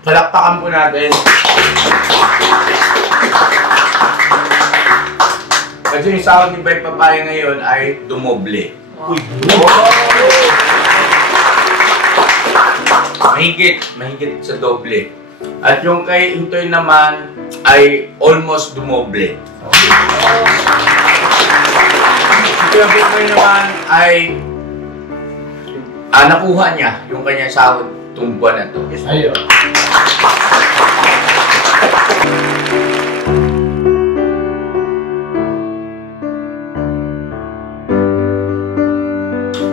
Palakpakan po natin. Kasi yung sahod ni Bay Papaya ngayon ay dumoble. Uy! Mahigit sa doble. At yung kay Intoy naman ay almost dumoble. Yung kay Intoy naman ay nakuha niya yung kanyang sahod itong buwan na ito. Ayun.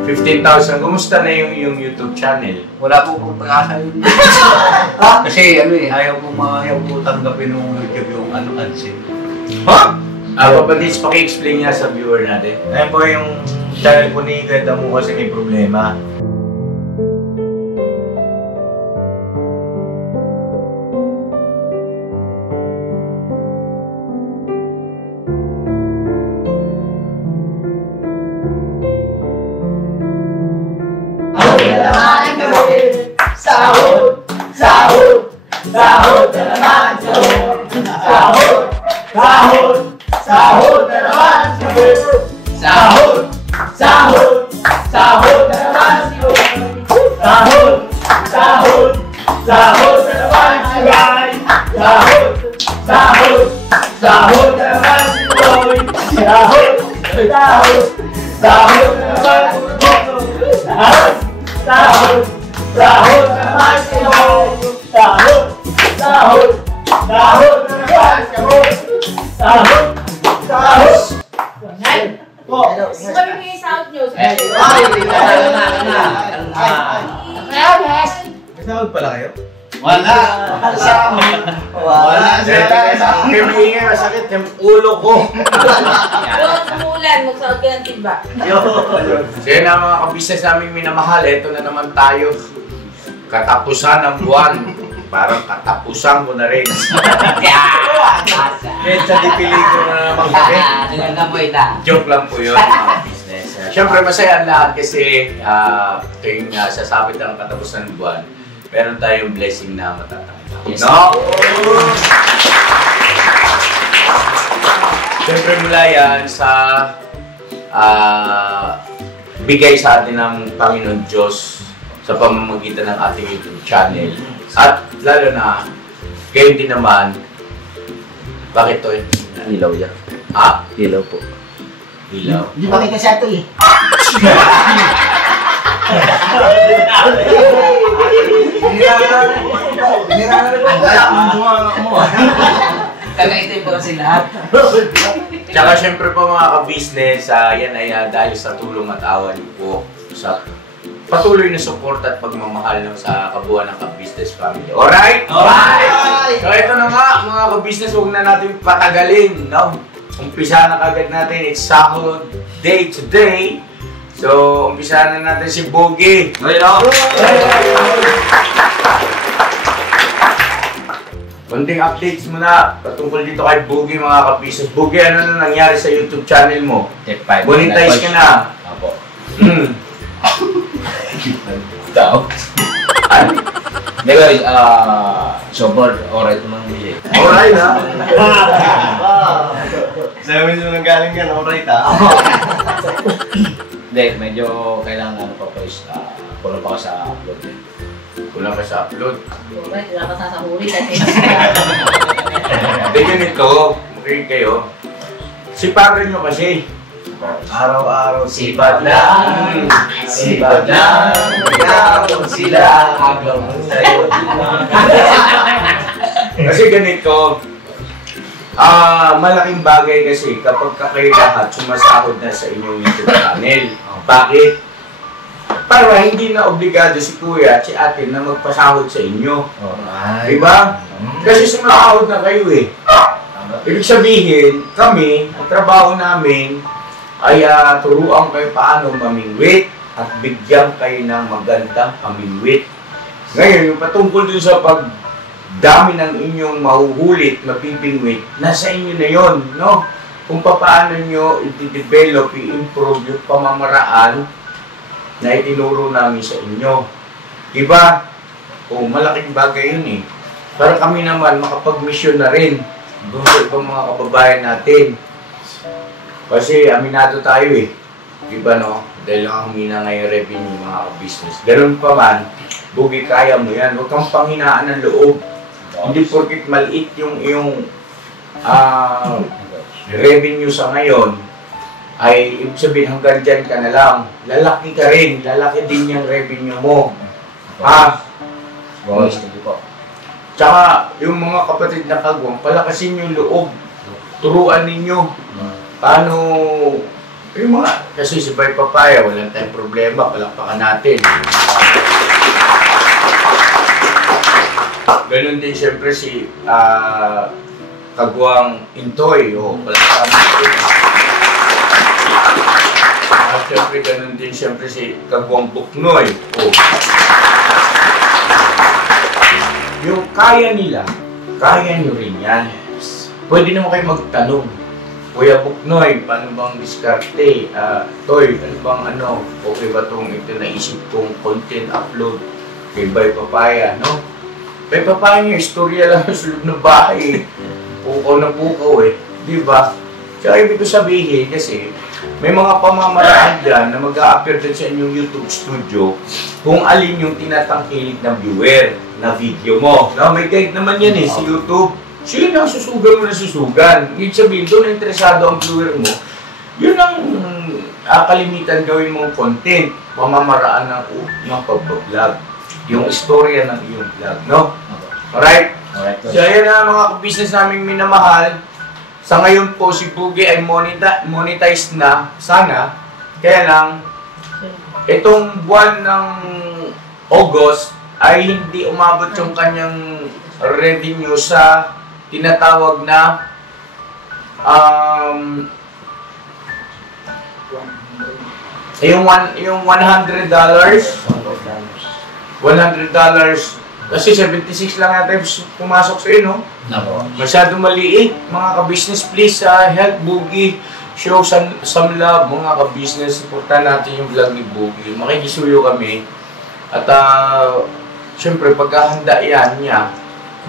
$15,000. Kumusta na yung YouTube channel? Wala po pong pag-asa yun. Kasi ayaw po tanggapin ng YouTube yung AdSense. Ha? Papadis, paki-explain niya sa viewer natin. Ayun po yung channel po ni Ganda mo kasi may problema. Sahod! Sahod! Sahod na naman! Sahod! Sahod! Sahod na naman! Sahod! Sahod! Sahod na naman! Sahod! Sahod! Sahod na naman! Sahod! Sahod! Sahod na naman! Sahod! Sahod! Sahod na naman! Sahod! Sahod! Sahod na naman kayo! Sahod! Sahod! Sahod na naman kayo! Sahod! Sahod! Ay! Po! Sabi mo yung sahod nyo. Ay! May sahod pala kayo? Wala! Wala! Kaya may masakit yung ulo ko. Doon sa mulan, magsahod ka ng timba. So yun ang mga kabisnes namin minamahal. Ito na naman tayo. Katapusan ng buwan. Parang katapusan ko na rin. Medyo dipiligro na naman kami. Joke lang po yun, mga business. Siyempre masaya ang lahat kasi tuwing sasabit ang katapusan ng buwan, meron tayong blessing na matatanggap. Yes. No? Siyempre mula yan sa bigay sa atin ng Panginoon Diyos sa pamamagitan ng ating YouTube channel. At lalo na, kayo din naman, bakit to? Ilaw yan. Ha? Ilaw po. Ilaw. Hindi ba kita siya ito eh? Kagaitin po kasi lahat. Tsaka syempre po mga ka-business, yan ay dahil sa tulong at awa niyo po sa patuloy na support at pagmamahal ng sa kabuuan ng ka-business family. Alright? Alright! So ito na nga mga ka-business, huwag na natin patagalin. No? Umpisa na kagad natin, it's sahod day today. So umpisa na natin si Boogie. Konting updates muna patungkol dito kay Boogie mga ka-business. Boogie, ano na nangyari sa YouTube channel mo? F5. Monetize ka na. Apo. Tao? Ano? Hindi guys, sobrang alright naman nila. Alright ha? Sabi mo nang galing yan, alright ha? Hindi, medyo kailangan ano pa po is, kulang pa ka sa upload eh. Kulang ka sa upload. Wala ka sasahuri kasi. Hindi ganito, makinig kayo. Sipagan nyo kasi. Araw-araw Sipag lang, sipag lang, ikaw sila, agaw mo sa'yo. Kasi ganito, malaking bagay kasi kapag kayo lahat sumasahod na sa inyong YouTube channel. Bakit? Para hindi na obligado si kuya at si ate na magpasahod sa inyo. Diba? Kasi sumasahod na kayo eh. Ibig sabihin, kami, ang trabaho namin ay turuan kayo paano mamingwit at bigyan kayo ng magandang pamingwit. Ngayon, yung patungkol dun sa pagdami ng inyong mahuhulit, mapipingwit, nasa inyo na yon, no? Kung paano nyo i-develop, i-improve yung pamamaraan na itinuro namin sa inyo. Diba? malaking bagay yun eh. Para kami naman makapag-mission na rin doon sa ibang mga kababayan natin. Kasi aminado tayo eh. Diba no? Dahil lang humina ngayon revenue mga ka-business. Ganun pa man, Bugi, kaya mo yan. Huwag kang panghinaan ng loob. Hindi porkit maliit yung iyong revenue sa ngayon, ay ibig sabihin hanggang dyan ka na lang. Lalaki ka rin. Lalaki din yung revenue mo. Tsaka yung mga kapatid na kagwang, palakasin yung loob. Turuan ninyo. Paano, yung mga, kasi si Bay Papaya, walang tayong problema, palakpakan natin. Ganun din siyempre si Kagwang Intoy, palakpakan natin. Siyempre ganun din siyempre si Kagwang Buknoy. Yung kaya nila, kaya nyo rin yan. Pwede naman kayo magtanong. Kuya Buknoy, paano bang diskarte? Toy, ano bang okay ba itong ito naisip kong content upload kay Bay Papaya, no? Bay Papaya niya, istorya lang sa loob ng bahay. Pukaw na pukaw eh. Di ba? Kaya ibig ko sabihin kasi, may mga pamamaraan dyan na mag-a-appear din sa inyong YouTube studio kung alin yung tinatangkilik ng viewer na video mo. No, may guide naman yan eh, sa YouTube. Sino na susugan mo na susugan? Ibig sabihin, doon na interesado ang viewer mo, yun ang kalimitan gawin mong content, pamamaraan ng pag-vlog. Yung istorya ng iyong vlog, no? Alright? So, ayan na mga business naming minamahal. Sa ngayon po, si Bugi ay monetized na, sana. Kaya lang, itong buwan ng August ay hindi umabot yung kanyang revenue sa tinatawag na yung $100. Kasi 76 lang yata pumasok sa iyo, no? Masyadong maliit. Mga ka-business, please, help Bugi. Show some love, mga ka-business. Supportan natin yung vlog ni Bugi. Makikisuyo kami. At, syempre, pagkahanda yan niya,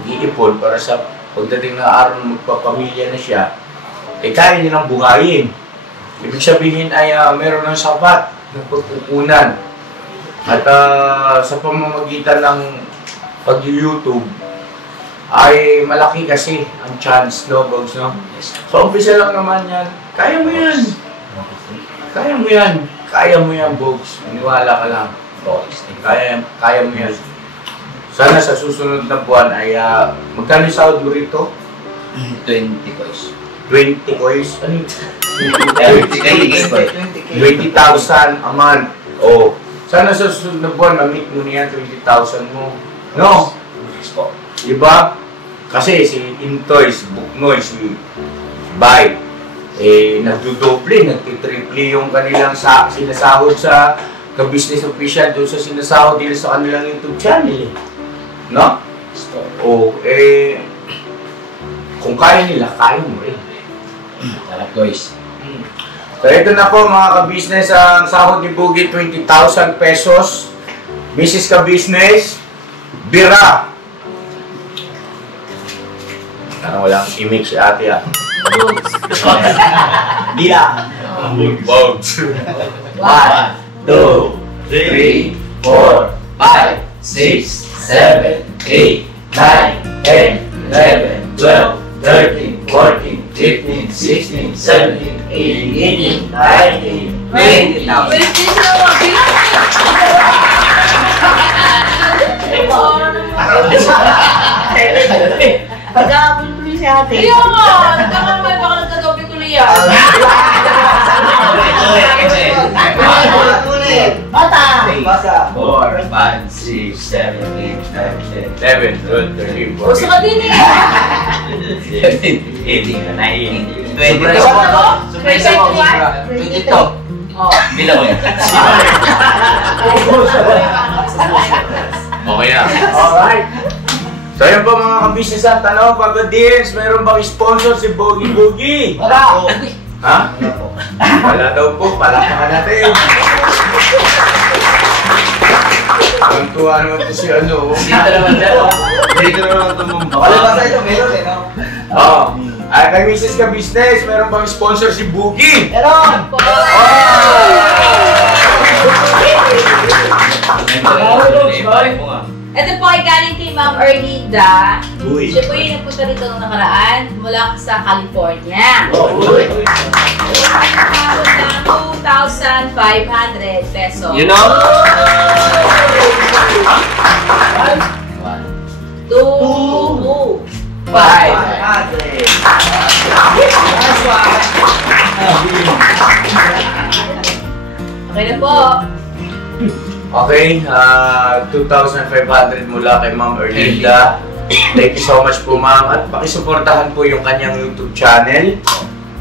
mag-iipon para sa pagdating na araw na magpapamilya na siya, kaya niya nang buhayin. Ibig sabihin ay meron ng sapat ng pagkukunan. At sa pamamagitan ng pag-YouTube, ay malaki kasi ang chance, no, Bogs, no? So, umpisa lang naman yan. Kaya mo yan. Kaya mo yan. Kaya mo yan, Bogs. Maniwala ka lang. Kaya mo yan. Sana sa susunod na buwan ay, magkano sahod mo rito? 20 kois. 20 kois? Ano yun? 20,000 a month. Oh. Sana sa susunod na buwan, ma-meet mo niya 20,000 mo. No? Diba? Kasi si Intoy, si Buknoy, si Bay, nagdudoble, nagtitriple yung kanilang sinasahod sa ka-business official doon sa sinasahod nila sa kanilang YouTube channel. No? O, kung kaya nila, kaya mo rin. Sarap, guys. So, ito na po mga ka-business, ang sahod ni Bugi, 20,000 pesos. Mrs. ka-business, bira. Walang imig si ate Bira. Bogs. 1, 2, 3, 4, 5, 6, 7, 8, 9, 10, 11, 12, 13, 14, 15, 16, 17, 18, 19, 20. Pag-aabol tuloy si ate. Iya nga! Nagkakamay, baka nagkagabi tuloy yan. Bata! 4, 5, 6, 7, 8, 9, 10, 11, 12, 13, 14. Gusto ka din eh! 18, 19, 20. Surprise mo! 22. Bilang mo yan. Okay na. Alright. So yun po mga ka-business at tanong, Pagodians, mayroon bang sponsor si Bogi Bogi? Wala. Ha? Wala daw po, palakpakan natin. Tuwa naman po si ano. Dito naman dyan. Dito na naman tumumba. Wala ba sa ito? Meron eh, no? Oo. Ay, kay Mrs. Ka Business, meron bang sponsor si Boogie? Meron! Ito po ay galing kay Ma'am Erlinda. Uy. Siya po yung nagpunta dito nung nakaraan mula sa California. Uy. Tapos na 2,500 pesos. You know? 2, 5. Okay na po. Okay, 2,500 mula kay Ma'am Erlinda. Thank you so much po, ma'am. At pakisuportahan po yung kanyang YouTube channel.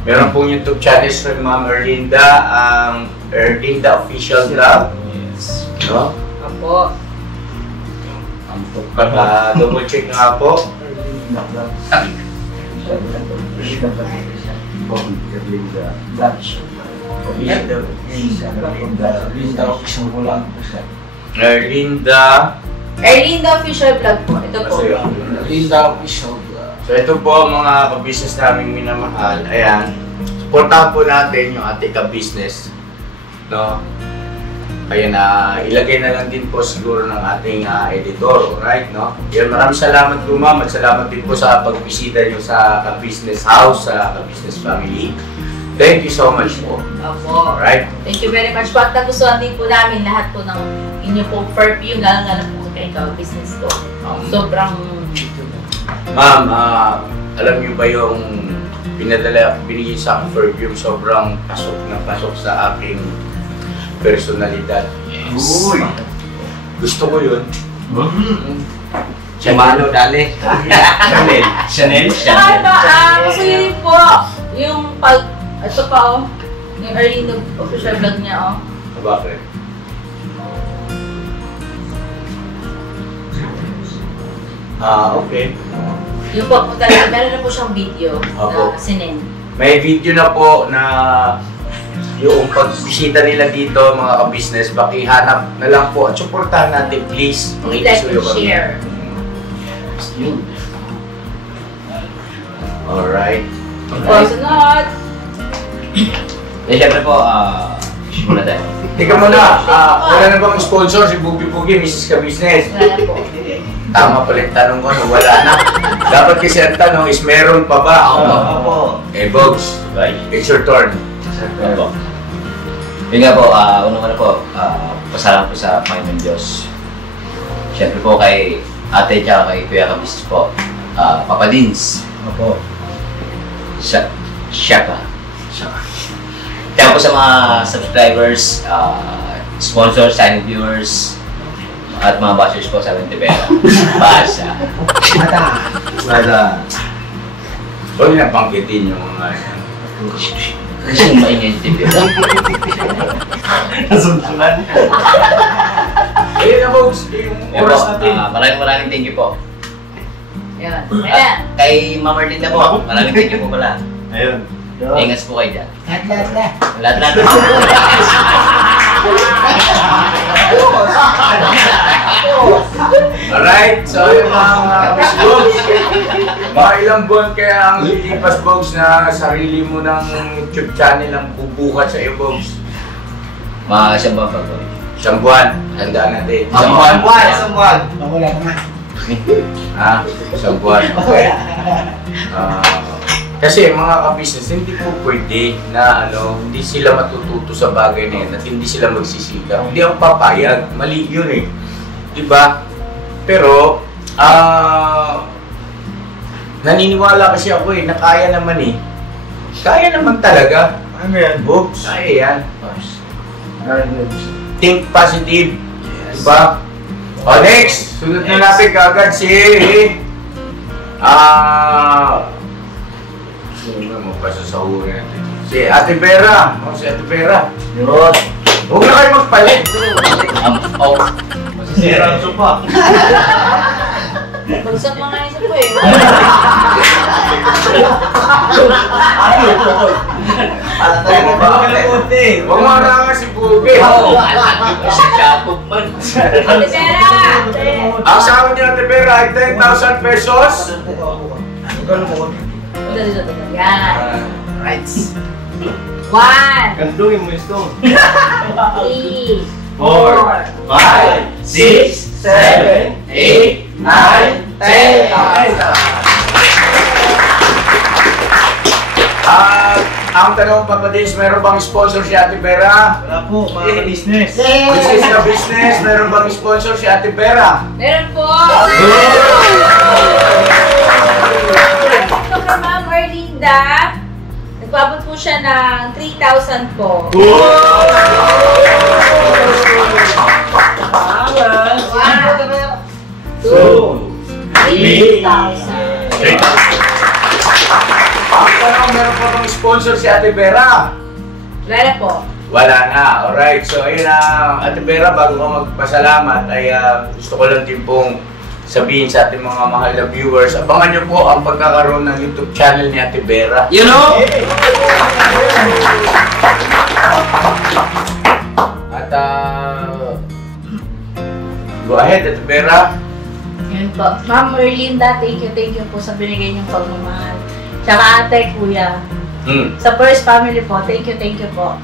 Meron pong YouTube channel sa Ma'am Erlinda, ang Erlinda Official Vlog. Yes. No? Apo. Double check nga po. Erlinda. Erlinda Official Vlog po. Ito po. So ito po mga ka-business naming minamahal. Ayan. Supportahan po natin yung ating ka-business. No? Ayan, ilagay na lang din po siguro ng ating editor, alright, no? Yan, maraming salamat po, ma'am, at salamat din po sa pagbisita nyo sa ka-business house, sa ka-business family. Thank you so much po. Apo. Alright? Thank you very much po. At nagustuhan din po namin lahat po ng inyong po perfume, lalo po kay business ko. Sobrang... Ma'am, alam niyo ba yung binigay sa akin perfume, sobrang pasok na pasok sa aking personalidad. Uy! Gusto ko yun. Shimano, dali. Chanel. Chanel? Saka ba, gusto niyo rin po yung pag... Ito pa oh, yung Erlinda Official Vlog niya oh. Bakit? Okay. Yung po talaga, meron na po siyang video Opo. na sinin. May video na po na yung pagbisita nila dito, mga ka-business, pakihanap na lang po at supportahan natin, please. Like and Pakisuyo kami. share. Alright. O, sunod! Siyempre po, muna tayo. Teka muna, wala na bang sponsor si Bugi Bugi, Mrs. Ka-Business? Wala na po. Tama pala yung tanong ko, no? Wala na. Dapat kasi ang tanong is meron pa ba? Opo. Bogs, Bye. it's your turn. Opo. Yun nga po, unang-una po, pasalamat po sa Panginoon Diyos. Siyempre po kay ate at kay Kuya Ka-Business po, Papa Dins. Opo. Shaka. Kaya po sa mga subscribers, sponsors, silent viewers, at mga bashers po sa Ventevera. Basa. Wala. Huwag na pangkitin yung mga yan. Kasi yung maingay yung TV. Nasunsunan. Ayun na, Bogs, yung oras natin. Maraming thank you po. Yan. Ayan. Kay Ma'am Erlinda po, maraming thank you po pala. Ayun. Ingat po kayo dyan. Lahat. Lahat. Alright, so yung mga Bogs, mga ilang buwan kaya ang lilipas, Bogs, na sarili mo ng YouTube channel ang bubukat sa iyo, Bogs? Mga siyang buwan pa po. Isang buwan, handaan natin. Isang buwan. Wala naman. Isang buwan, okay. Kasi mga ka-business, hindi po pwede na hindi sila matututo sa bagay na yan at hindi sila magsisikap. Hindi ang papayag, mali yun eh. Diba? Pero, naniniwala kasi ako na kaya naman eh. Kaya naman talaga. Ano yan? Oops, kaya yan. Think positive. Diba? O next, sunod na natin kagad si sino mo pa sa sahurin natin? Si Ate Vera. Si Ate Vera. Yun. Huwag na kayo magpalit. Masisira ang sopa. Bagsak mga isa po eh. Huwag mo na si Pugi. Sakop man. Ate Vera! Ang sahod niya, Ate Vera, ay 10,000 pesos. Yan. Right. 1, Gandungin mo ito. 3, 4, 5, 6, 7, 8, 9, 10. Ang tanong, Papa Dins, meron bang sponsor si Ate Vera? Wala po, mga business. Business na business, meron bang sponsor si Ate Vera? meron po! Ito kay Ma'am Erlinda. Nagpabot po siya ng 3,000 po. 1, 2, 3,000. Ang tanong, meron pa bang sponsor si Ate Vera? Wala na po. Wala na. Alright, so ayun na, Ate Vera, bago ko magpasalamat, ay gusto ko lang din pong sabihin sa ating mga mahal na viewers, abangan nyo po ang pagkakaroon ng YouTube channel ni Ate Vera. You know? At go ahead, Ate Vera. Yun po. Ma'am Erlinda, thank you po sa binigay niyong pagmamahal. Tsaka ate, kuya. Sa first family po, thank you po.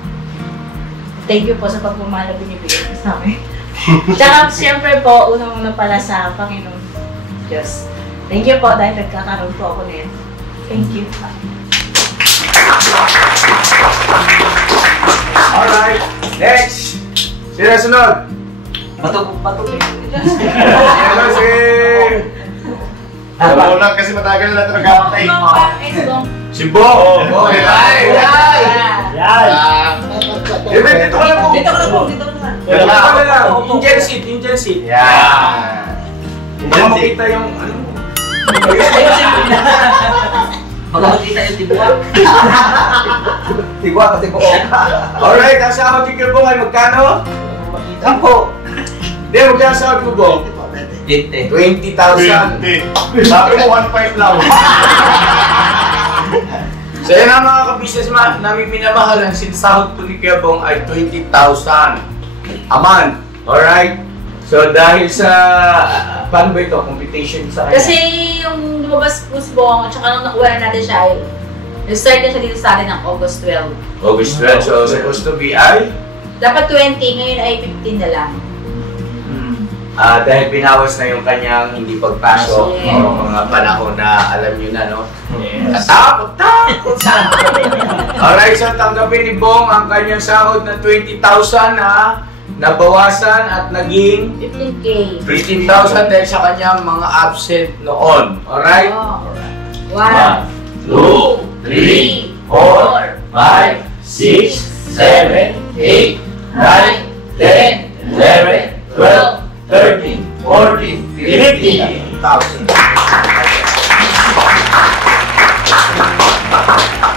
Thank you po sa pagmamahal na binibigay niyo sa amin. Tsaka siyempre po, unang-una pala sa Panginoon Diyos. Thank you po dahil nagkakaroon po ako nito. Thank you. Alright, next. Sino sunod? Patok. Hello, si... Wala lang kasi matagal na ito nag-aantay. Si Bo. Ay! Dito ka na po. Dito ka na lang. Indian seat. Yan. Hindi mo makita yung ano. Magkakita yung tibuak. Tigwa kasi po. Alright, ang sahod ni Bo ay magkano? Tampo. Hindi, magkano sahod mo, Bo? 20. 20,000. Sabi mo 1.5 lang. So yan ang mga ka-businessman namin minamahal. Ang sinasahod po ni Kuya Bong ay 20,000 a month. Alright? So dahil sa, paano ba ito? Competition sa kanya? Kasi yung lumabas po si Bong, tsaka nung nakuha na natin siya ay nag-start na siya dito sa atin ng August 12. August 12. So supposed to be ay? Dapat 20, ngayon ay 15 na lang. Dahil binawas na yung kanyang hindi pagpasok. Yes. Mga panahon na alam nyo na, no? Takot! Alright, so tanggapin ni Bong ang kanyang sahod na 20,000 na nabawasan at naging 15K. 15,000 dahil sa kanyang mga absent noon. Alright? 1, 2, 3, 4, 5, 6, 7, 8, 9, 10, 11, 12, 13, 14, 15,000.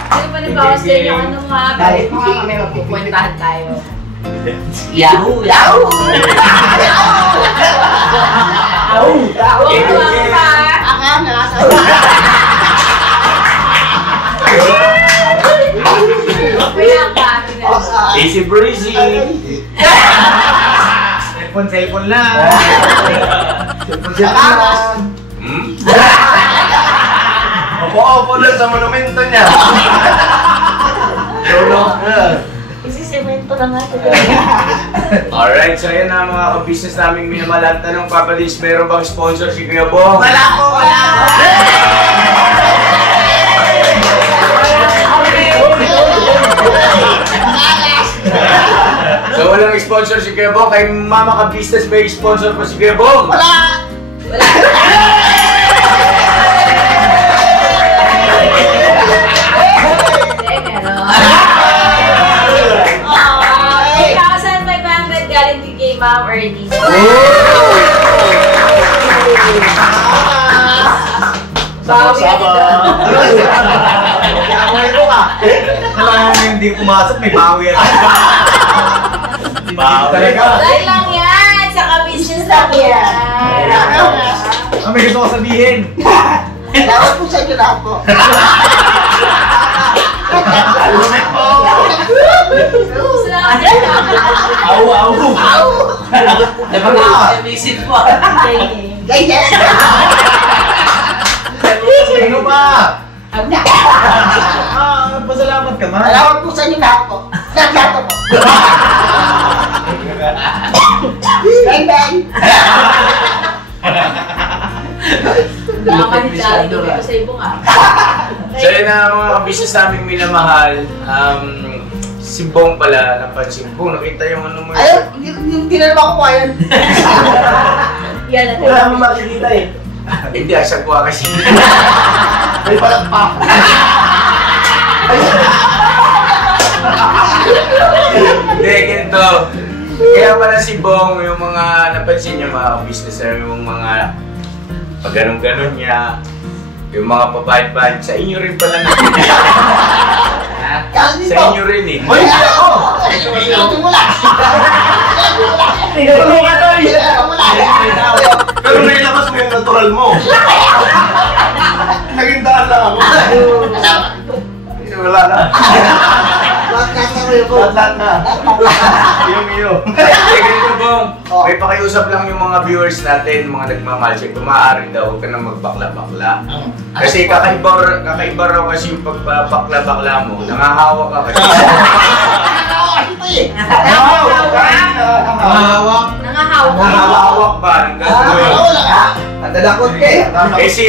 Sino pa nabawas sa inyo? Ano nga? Bakit may magpupuntahan tayo? Yahoo! Huwag mo pa! Kaya ka. Easy breezy. Cellphone lang. Opo lang sa monumento niya. Kasi semento na nga ito. Alright, so yan na mga ka-business naming minamalang tanong. Papa Liz, meron bang sponsor si Kuya Bong? Wala po, wala! So walang sponsor si Kuya Bong. Kay Mama Ka-Business, may sponsor pa si Kuya Bong? Wala! Meron. 8,500 galing kay Ma'am Ernie. Bawi ka dito. Alam mo hindi pumasok, may bawi yan. Bawi. Dahil lang yan. Sa ka-business lang yan. May gusto ko sabihin. Dapat po sa inyo lahat po. Visit po. Ganyan! Ano ba? Ang Pasalamat ka man. Salamat po sa inyo lahat po. Lahat po. Bang bang! Nakakahidari ko sa ibong So yun na mga kabisnes namin minamahal. Si Bong pala, napansin Bong, nakita yung ano mo yun. Ayun, hindi na naman ako yan. Yan natin. Wala mo makikita eh. Hindi, asagwa kasi. May palang pa. Hindi, ganito. Kaya pala si Bong, yung mga napansin niya mga business, yung mga pag ganun-ganun niya, yung mga papahit-pahit, sa inyo rin pala na. Kasi Sa inyo rin eh. Hoy, ako! Ikaw mula! Ikaw mula! Pero nailabas mo yung natural mo. Naging daan lang ako. Wala na. Lahat na. Iyo. Kaya ganito Bong, may pakiusap lang yung mga viewers natin, mga nagmamahal siya, kung maaari daw, huwag ka nang magbakla-bakla. Kasi kakaiba raw kasi yung pagbakla-bakla mo, nangahawa ka kasi. Nangahawak ba? Nadadakot ka eh. Eh si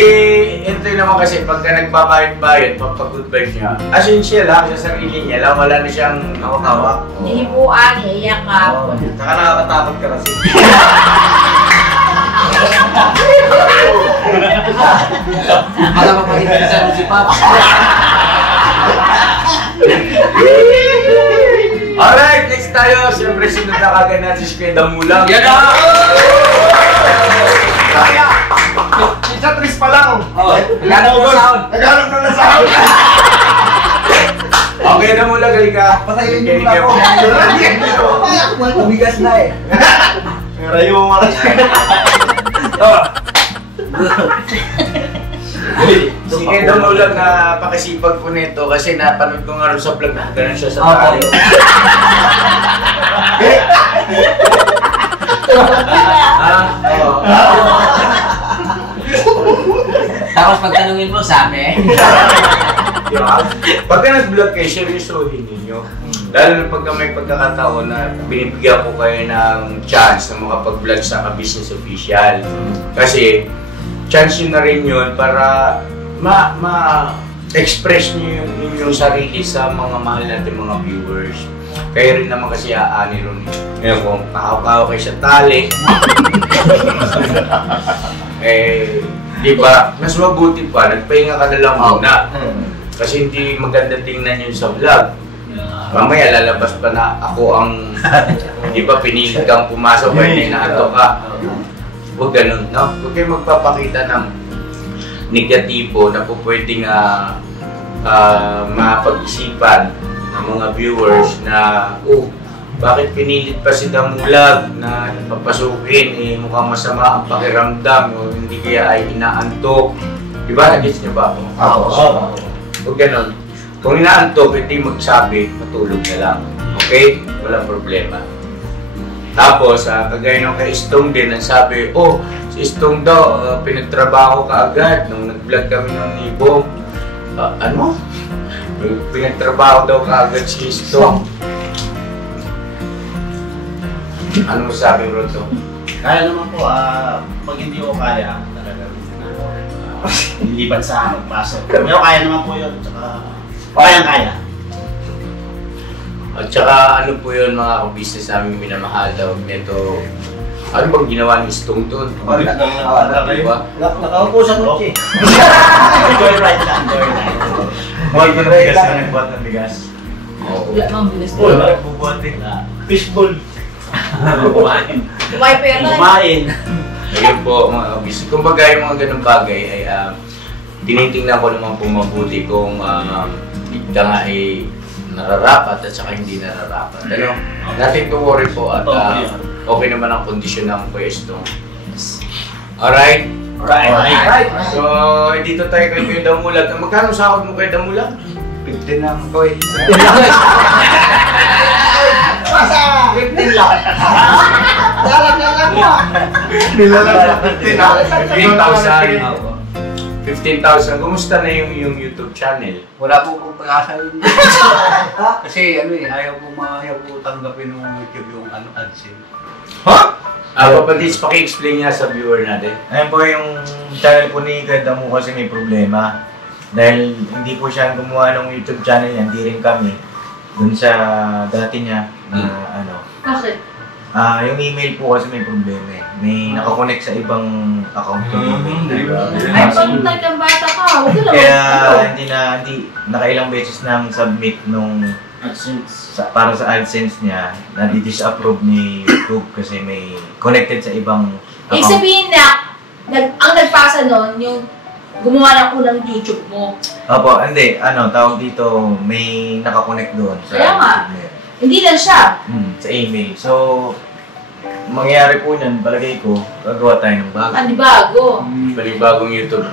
Entoy naman kasi pagka nagbabayad-bayad, pagpag-goodbye niya, essential ha, sa sarili niya lang, wala na siyang hawak-hawak. Hihipuan, iiyak ka. Saka nakakatakot ka kasi. Para mapag-interesan mo si Papa. Alright, next tayo. Siyempre, sunod na kagad natin si Kuya Damulang. Yan na! Kaya! Isa tris pa lang. Naghanap ng sound. Naghanap na ng sound. Okay, Damulang, galing ka. Patayin Galing niyo ako. ka. Mabigas na eh. Rayo mo mga Si Kuya Damulang na pakisipag po nito kasi napanood ko nga rin sa vlog na ganun siya sa tayo. Tapos pagtanungin mo, sabi. Pagka nag-vlog kayo, seryosohin ninyo. Lalo na pagka may pagkakataon na binibigyan ko kayo ng chance na makapag-vlog sa Ka-Business Official. Kasi chance nyo na rin yun para ma-express nyo yung inyong sarili sa mga mahal natin mga viewers. Kayo rin naman kasi aani ron. Ngayon kung kakaw kayo sa tali, eh, di ba, mas mabuti pa, nagpahinga ka na lang muna. Kasi hindi maganda tingnan yun sa vlog. Mamaya lalabas pa na ako ang, di ba, pinilit kang pumasok kaya inaanto ka. Huwag ganun, no? Huwag kayo magpapakita ng negatibo na po pwedeng mapag-isipan ng mga viewers na, bakit pinilit pa si Damulag na papasukin, eh, mukhang masama ang pakiramdam o hindi kaya ay inaantok. Di ba? Nag-gets niyo ba ako? Huwag ganun. Kung inaantok, hindi magsabi, matulog na lang. Okay? Walang problema. Tapos, kagaya ng kay Stong din, ang sabi, si Stong daw, pinagtrabaho ka agad nung nag-vlog kami ng Ibong. Ano? Pinagtrabaho daw ka agad si Stong. Ano sabi bro to? Kaya naman po, pag hindi ko kaya, talagang liliban sa magpasok. Pero kaya naman po yun, tsaka kaya. At saka ano po yun mga ka-business namin minamahal daw nito. Ano bang ginawa ni Stong doon? Diba? Nakaupo sa kotse. Joyride lang, joyride. Buhat ng bigas na nagbuhat ng bigas. Wala mang bilis Wala ko. nagbubuhat eh. Fishball. Kumay pera. Kumain. Ayun po mga ka-business. Kumbaga yung mga ganung bagay ay tinitingnan ko naman po mabuti kung ka nga ay nararapat at saka hindi nararapat. Ano? Nothing to worry po at okay naman ang kondisyon ng pwesto. Alright? Right. So, dito tayo kay Kuya Damulag. Magkano sahod mo kay Damulag? 15 lang ko eh. 15 lang. Dalag mo. Nilalang 15,000. 15,000. 15,000. Kumusta na yung YouTube channel? Wala po kong pag-asa yun. Kasi ano eh, ayaw po tanggapin ng YouTube yung AdSense. Ha? Papadits, paki-explain niya sa viewer natin. Ayun po yung channel po ni Kuya Damo kasi may problema. Dahil hindi po siya gumawa ng YouTube channel niya, hindi rin kami. Dun sa dati niya na ano. Bakit? Yung email po kasi may problema eh. May nakakonect sa ibang account ko email. Ay, pag ang bata ka, huwag ka lang. Kaya hindi nakailang beses nang submit nung para sa AdSense niya na di-disapprove ni YouTube kasi may connected sa ibang Ibig account. sabihin na, ang nagpasa nun, yung gumawa ng unang YouTube mo. Opo, hindi. Tawag dito, may nakakonect doon sa Kaya nga. YouTube niya. Hindi lang siya. Sa email. So, mangyayari po niyan, palagay ko, gagawa tayo ng bago. Panibago. Panibagong YouTube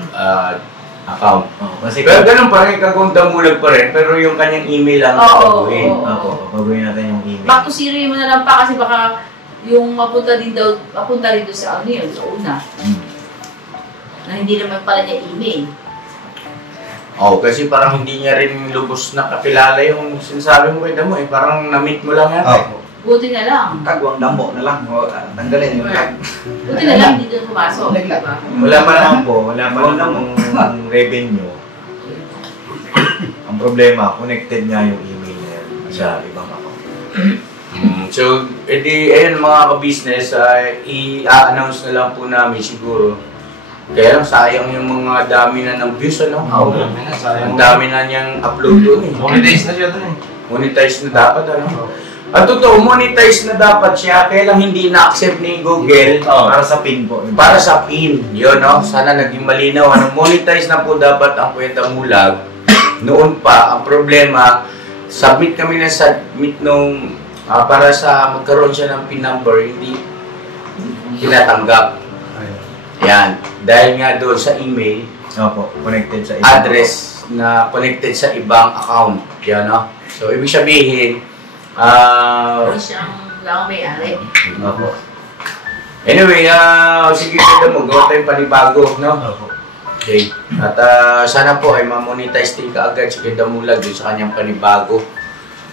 account. Kasi Pero ganun pa rin, kagong damulag pa rin, pero yung kanyang email lang Oo, baguhin. oo. Opo, baguhin natin yung email. Back to zero mo na lang pa kasi baka yung mapunta rin doon sa ano yun, sa una. Na hindi naman pala niya email. Kasi parang hindi niya rin lubos na kakilala yung sinasabi mo kay Damo eh. Parang na-meet mo lang yata. Opo. Buti na lang. Kagwang damo na lang. Tanggalin yung tag. Buti na lang hindi doon pumasok. Diba? Wala pa naman po, wala pa naman revenue. Ang problema, connected nga yung email na yan sa ibang account. So, edi, ayun mga ka-business, i-announce na lang po namin siguro. Kaya lang, sayang yung mga dami na ng views, ano? Ang dami na niyang upload doon eh. Monetize na siya doon eh. Monetize na dapat, ano? At totoo, monetize na dapat siya, kaya lang hindi na-accept ni Google. Para sa pin po. Para sa PIN, yun, no? Sana naging malinaw. Monetize na po dapat ang Kwenta Mulag. Noon pa, ang problema, submit kami na submit nung para sa magkaroon siya ng PIN number, hindi tinatanggap. Yan. Dahil nga doon sa email, Opo, connected sa ibang address na connected sa ibang account. Yan, no? So, ibig sabihin, Hindi siyang lang may-ari. Opo. anyway, sige kita mo, gawa tayong panibago, no? Opo. Okay. At sana po ay ma-monetize din kaagad si Kuya Damulag dun sa kanyang panibago.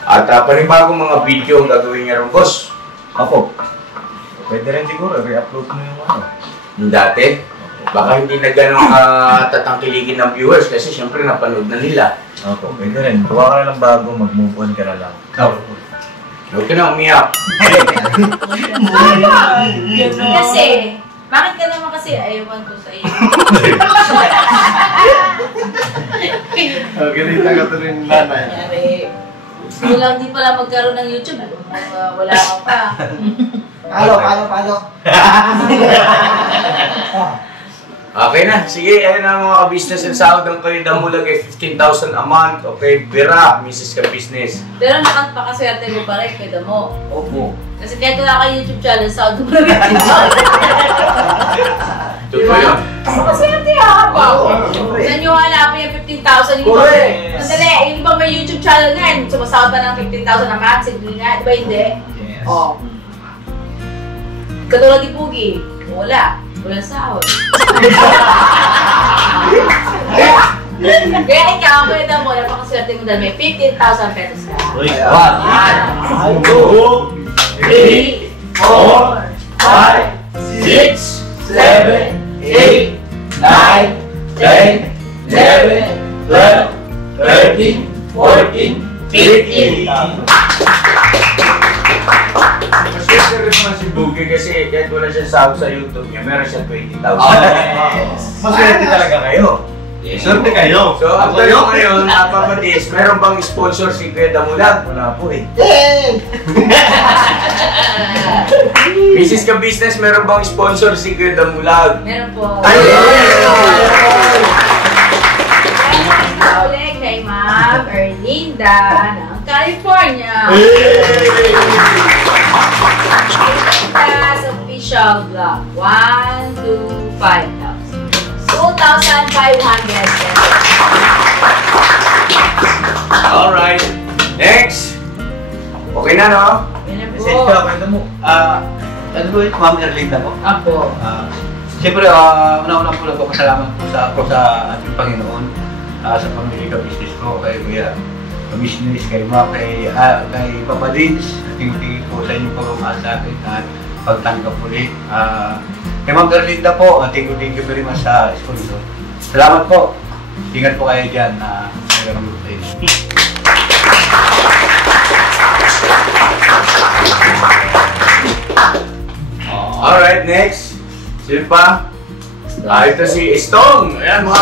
At panibagong mga video ang gagawin niya rin, boss. Opo. Pwede rin siguro, re-upload mo yung ano. Yung dati, baka hindi na gano'ng tatangkiligin ng viewers kasi syempre napanood na nila. Opo, pwede rin. Gawa ka na lang bago, mag-move on ka na lang. Opo. Huwag ka na umiyak. Kasi, bakit ka naman kasi ayawan ko sa iyo? Ganito ka to rin nanay. Nangyari. Gusto lang di pala magkaroon ng YouTube. Wala ka pa. Palo. Okay na. Sige, ayun na mga ka-business and sahod ng Kuya Damulag ay 15,000 a month. Okay, bira, Mrs. Ka-Business. Pero nakapakaswerte mo pa rin, kaya mo. Opo. Kasi kahit wala ka YouTube channel, sahod mo na rin. Totoo yun. Makaswerte ha ba? Saan nyo hanapin yung 15,000 yung iba? Correct. Sandali, yung iba may YouTube channel nga, sumasahod pa ng 15,000 a month, simple nga, di ba hindi? Yes. Oo. Katulad ni Pugi, wala. Walang sahod. Kaya ikaw, pwede mo, napakaswerte mo dahil may 15,000 pesos ka. 1, 2, 3, 4, 5, 6, 7, 8, 9, 10, 11, 12, 13, 14, 15. Maswerte rin naman si Boogie kasi kahit wala siya sahod sa YouTube niya, meron siya 20,000. Maswerte talaga kayo. Yes. Swerte kayo. So, ang tanong ngayon, Papadis, meron bang sponsor si Kuya Damulag? Wala po eh. Mrs. Ka-Business, meron bang sponsor si Kuya Damulag? Meron po. Ulit kay Ma'am Erlinda ng California. Erlinda's official vlog. 1 to 5,000. 2,500 pesos. Alright. Next. Okay na, no? Yan na Kasi po. ikaw, kwento mo. Ano ba yun? Ma'am Erlinda po? Apo. Siyempre, una-una po nagpapasalamat po sa ating Panginoon, sa pamilya business ko, kay Kuya business, kay Ma'am, kay Papa Dins. Tingin po sa inyong pagmamahal sa akin at pagtanggap ulit. Kay Ma'am Erlinda po, thank you very much sa sponsor. Salamat po. Ingat po kayo dyan. Alright, next. Sino pa? Ito si Stong. Ayan, mga.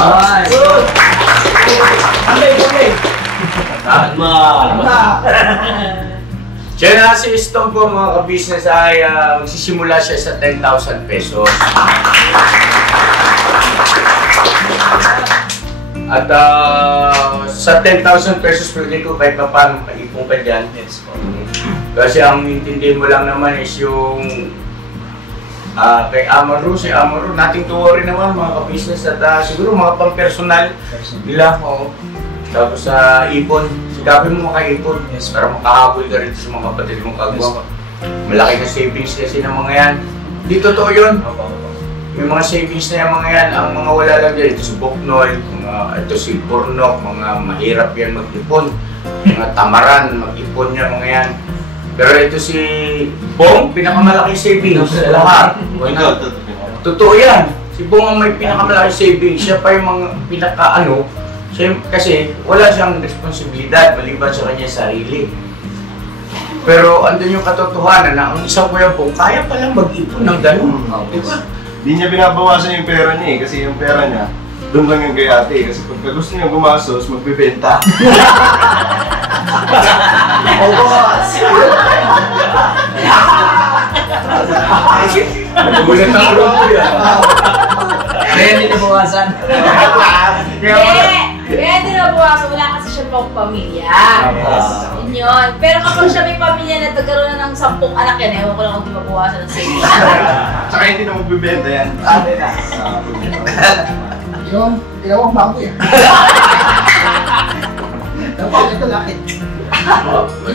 Siya na si Stong po, mga ka-business, ay magsisimula siya sa 10,000 pesos. At sa 10,000 pesos, pwede ko kahit pa paano paipong ka dyan. Yes po. Kasi ang intindihin mo lang naman is yung kay Amaru, si Amaru, nothing to worry naman mga ka-business at siguro mga pang-personal nila. Tapos sa ipon, sigapin mo makaipon para makahabol ka rin sa mga kapatid mong kagwa. Malaki na savings kasi ng mga yan. Di totoo yun. May mga savings na yung mga yan, ang mga wala lang dyan. Ito si Boknoy, ito si Burnok, mga mahirap yan mag-ipon. Mga tamaran, mag-ipon yan mga yan. Pero ito si Bong, pinakamalaking savings sa lahat. Totoo yan. Si Bong ang may pinakamalaking savings. Siya pa yung mga pinaka-ano. Kasi wala siyang responsibilidad maliban sa kanya sarili. Pero andun yung katotohanan na ang isang Kuya Bong, kaya palang mag-ipon ng ganun. Diba? Di niya binabawasan yung pera niya kasi yung pera niya, doon lang yung kay ate. Kasi pagka gusto niya gumasos, magbibenta. Nagulat ang ulo ko yan. Kaya hindi nabawasan. Kaya hindi nabawasan. Wala kasi siya pang pamilya. Yun yun. Pero kapag siya may pamilya na nagkaroon na ng 10 anak yan, ewan ko lang kung di mabawasan ng savings. Tsaka hindi na magbibenta yan. Ate na. Yung ginawang bangko yan. Dapat ito laki.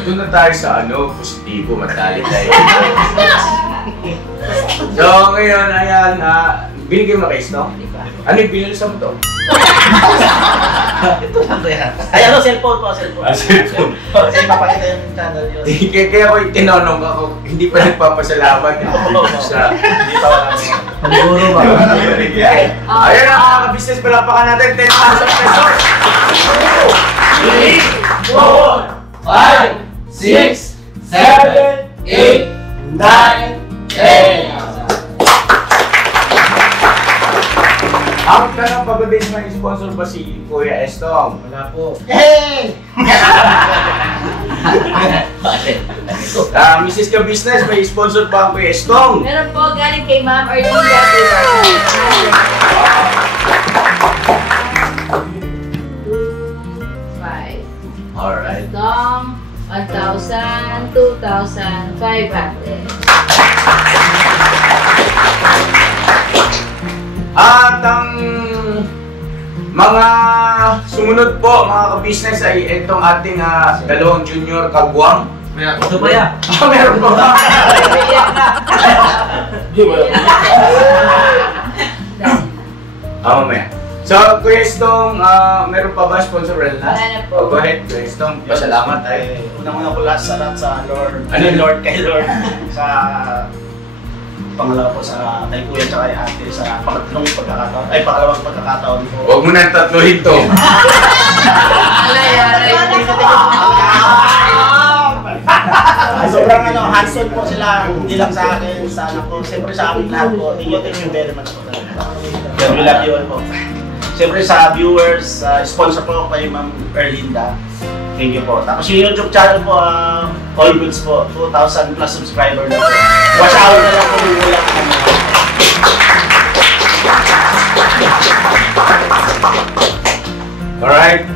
Doon na tayo sa positibo, matali tayo. So ngayon, ayan, binigay mo kay Snow? Ano yung binilisan mo to? Ito lang to yan. Ay, cellphone po, cellphone. Cellphone. Kasi mapakita yung channel yun. Kaya ko tinanong ako, hindi pa nagpapasalamat sa... Hindi pa wala naman. Paniguro ba? Ayan ang mga ka-business, palapakan natin 10,000 pesos! 3, 4, 5, 6, 7, 8, 9, 10! Ang tanong, pag-base may sponsor ba si Kuya Estong? Wala po. Mrs. Ka-Business, may sponsor ba ang Kuya Estong? Meron po galing kay Ma'am Erlinda. Alright. Dong, 1,000, 2,500. At ang mga sumunod po, mga ka-business, ay itong ating dalawang junior kagwang. Ito pa yan. Meron po ba? Mamaya. So, Kuya Estong, meron pa ba sponsor rin na? Wala na po. Go ahead, Kuya Estong. Pasalamat tayo. Unang-una po lahat sa Lord. Ano yun? Kay Lord. Sa pangalawa po sa kay Kuya at kay Ate sa pangalawang pagkakataon po. Huwag mo na tatluhin to. Sobrang hands-on po sila, hindi lang sa akin, sa anak ko, siyempre sa amin lahat po. Thank you very much po. We love you all po. Siyempre sa viewers, sponsor po kay Ma'am Erlinda. Thank you po. Tapos yung YouTube channel po, All Goods po, 2,000 plus subscriber na po. Watch out na lang po yung wala. Alright.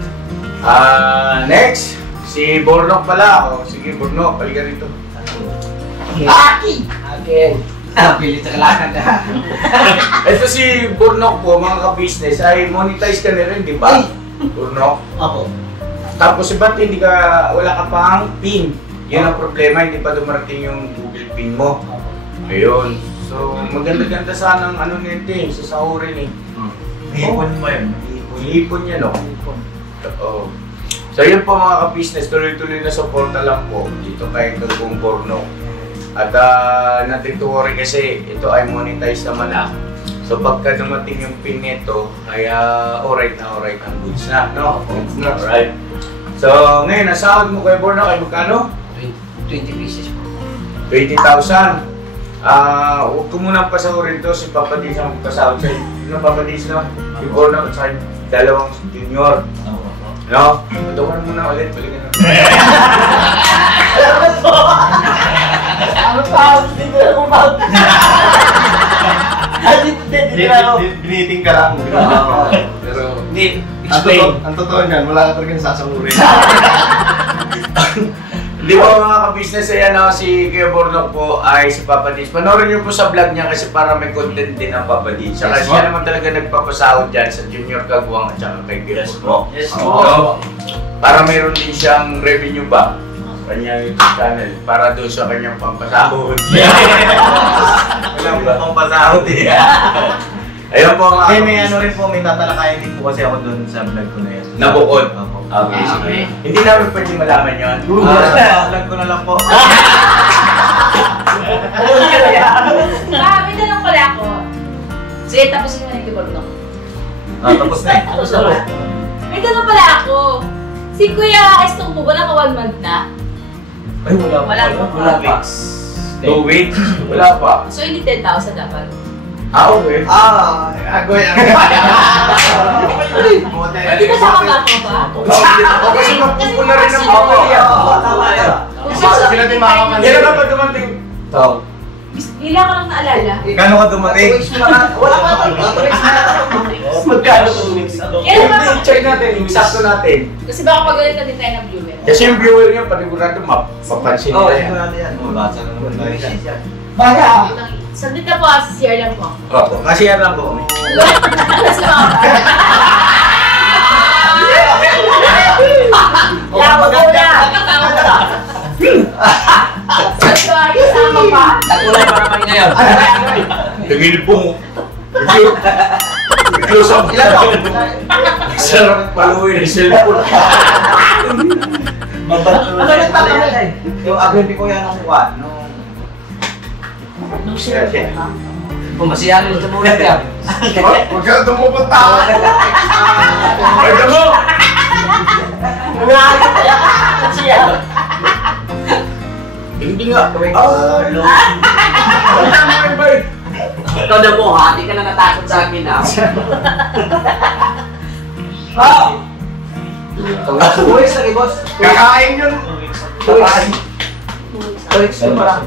Next, si Burnok pala. Sige, Burnok, halika rito. Akin. Pilit sa kalakan na. Ito si Burnok po, mga ka-business, ay monetize ka na rin, di ba? Burnok. Opo. Tapos ba't hindi ka, wala ka pang PIN? Yun ang problema, hindi pa dumarating yung Google PIN mo. Ayun. So, maganda-ganda sana ang ano nito eh, sasahurin eh. Ipon mo yun. Ipon yan, no? Oo. So, yun po mga ka-business, tuloy-tuloy na suporta lang po dito kay Gagong Porno. At nothing to worry kasi ito ay monetize naman na. So, pagka dumating yung PIN nito, ay alright ang goods na, no? Goods na, alright. So, ngayon, nasahod mo kay Borno ay magkano? 20 pieces po. 20,000. Huwag ko munang pasahurin to, si Papa Diz ang pasahod sa'yo. Yung Papa Diz, no? Yung Borno at sa'yo, dalawang junior. No? Patawaran mo na ulit, balikan na. Ano pa? Hindi ko na Biniting ka lang. Pero, Ang totoo niyan, wala ka talagang sasahurin. di ba mga ka-business, ayan si Kuya Bornok po ay si Papa Diz. Panoorin niyo po sa vlog niya kasi para may content din ang Papa Diz. Saka siya naman talaga nagpapasahod dyan sa Junior Kagwang at saka kay Kuya Bornok. Yes So, para mayroon din siyang revenue ba? Kanyang YouTube channel para doon sa kanyang pampasahod. Walang ba pampasahod eh. Ayun po mga May ano rin po, may tatalakayan din po kasi ako doon sa vlog ko na yan. Nabukod. Opo. Okay, sige. Hindi namin pwede malaman yun. Vlog ko na lang po. May tanong pala ako. Sige, tapusin mo na yung Borno. Tapos na eh. Tapos na ba? May tanong pala ako. Si Kuya Estong po ba naka 1 month na? Ay, wala pa. Wala pa. 2 weeks? Wala pa. So, hindi 10,000 dapat? Okay. Agoy. Hindi ba sa kabako ba? O kasi magpupula rin ng mga yan. Tama yan. Sila din makakamali. Kailan ka pa dumating? Bila ko lang naalala. Gano'n ka dumating? Wala pa ito. Magkano ito weeks? Kailan ba? Check natin, yung sakto natin. Kasi baka pagalitan din tayo ng viewer. Kasi yung viewer niya, panigurado mapapansin Oo, nila yan. yan. Mabasa naman tayo yan. Baga! Saglit na po, CR lang po. Oo, kasi yan lang po. Kasi mga Yawa ko na! Sorry, sama pa? Tagulan pa naman ngayon. Tumilip po mo. Close up. Sarap paluin ng cellphone. Ano nagtatanong eh? Yung agad ko yan ang kuwan. Nung sila po, ha? Pumasiyalo yung tumulat yan. Huwag ka tumupunta. Ay, mo! Hindi nga. Ikaw na mo ha, di ka na natakot sa amin ha. Uwis lagi, boss. Kakain yun. Uwis ko parang.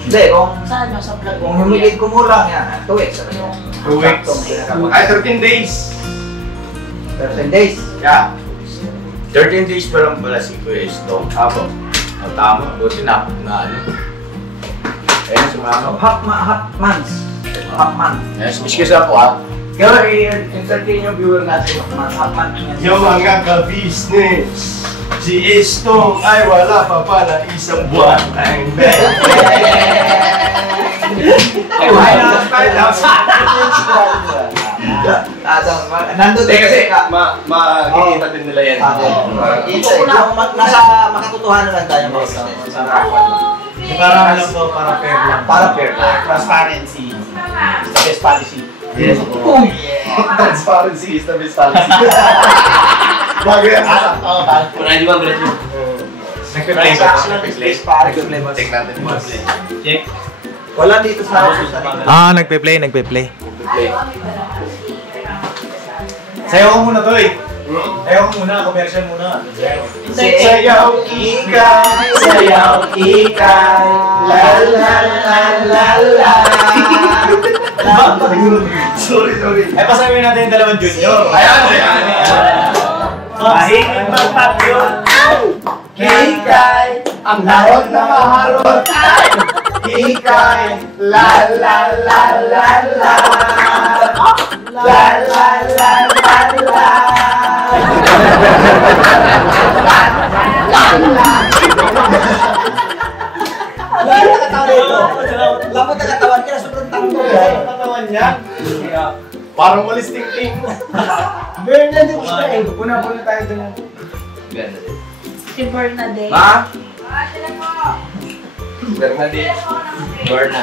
Hindi, Saan no? Sa vlog kung humigit ko mura yan, 2 weeks. 2 weeks. Ay, 13 days. 13 days. Yeah. 13 days pa lang pala si Kuya Estong. Apo. Tama. Buti na ano. Ayun, sumama. Half months. Half month. Yes, excuse na po ha. Kaya entertain yung viewer natin. Half month. Yung mga ka-business, si Estong ay wala pa pala isang buwan. Ang Nandun din kasi makikita din nila yan. nasa makatotohanan lang tayo mga Para alam ko, para fair lang. Para fair. Transparency. It's the best policy. Yes. Oh yeah! Transparency is the best policy. Bago yan. Pura di ba, Brazil? Nagpe-play ba? Nagpe-play. Check natin mo. Check. Wala dito sa Nagpe-play. Sayo ko muna to eh. Sayo ko muna, commercial muna. Sayaw ikay, sayaw ikay, la la la la la. Sorry. Eh, pasabihin natin yung dalawang junior. Ayan. Mahingin magpapyo. Ikay, ang lahot na maharot. Ikay, la la la la la. La la la la la. Parang walis ting-ting. Bernadette Stein. Una-una tayo doon. Ganda din. Si Bernadette. Ma? Bernadette. Berna.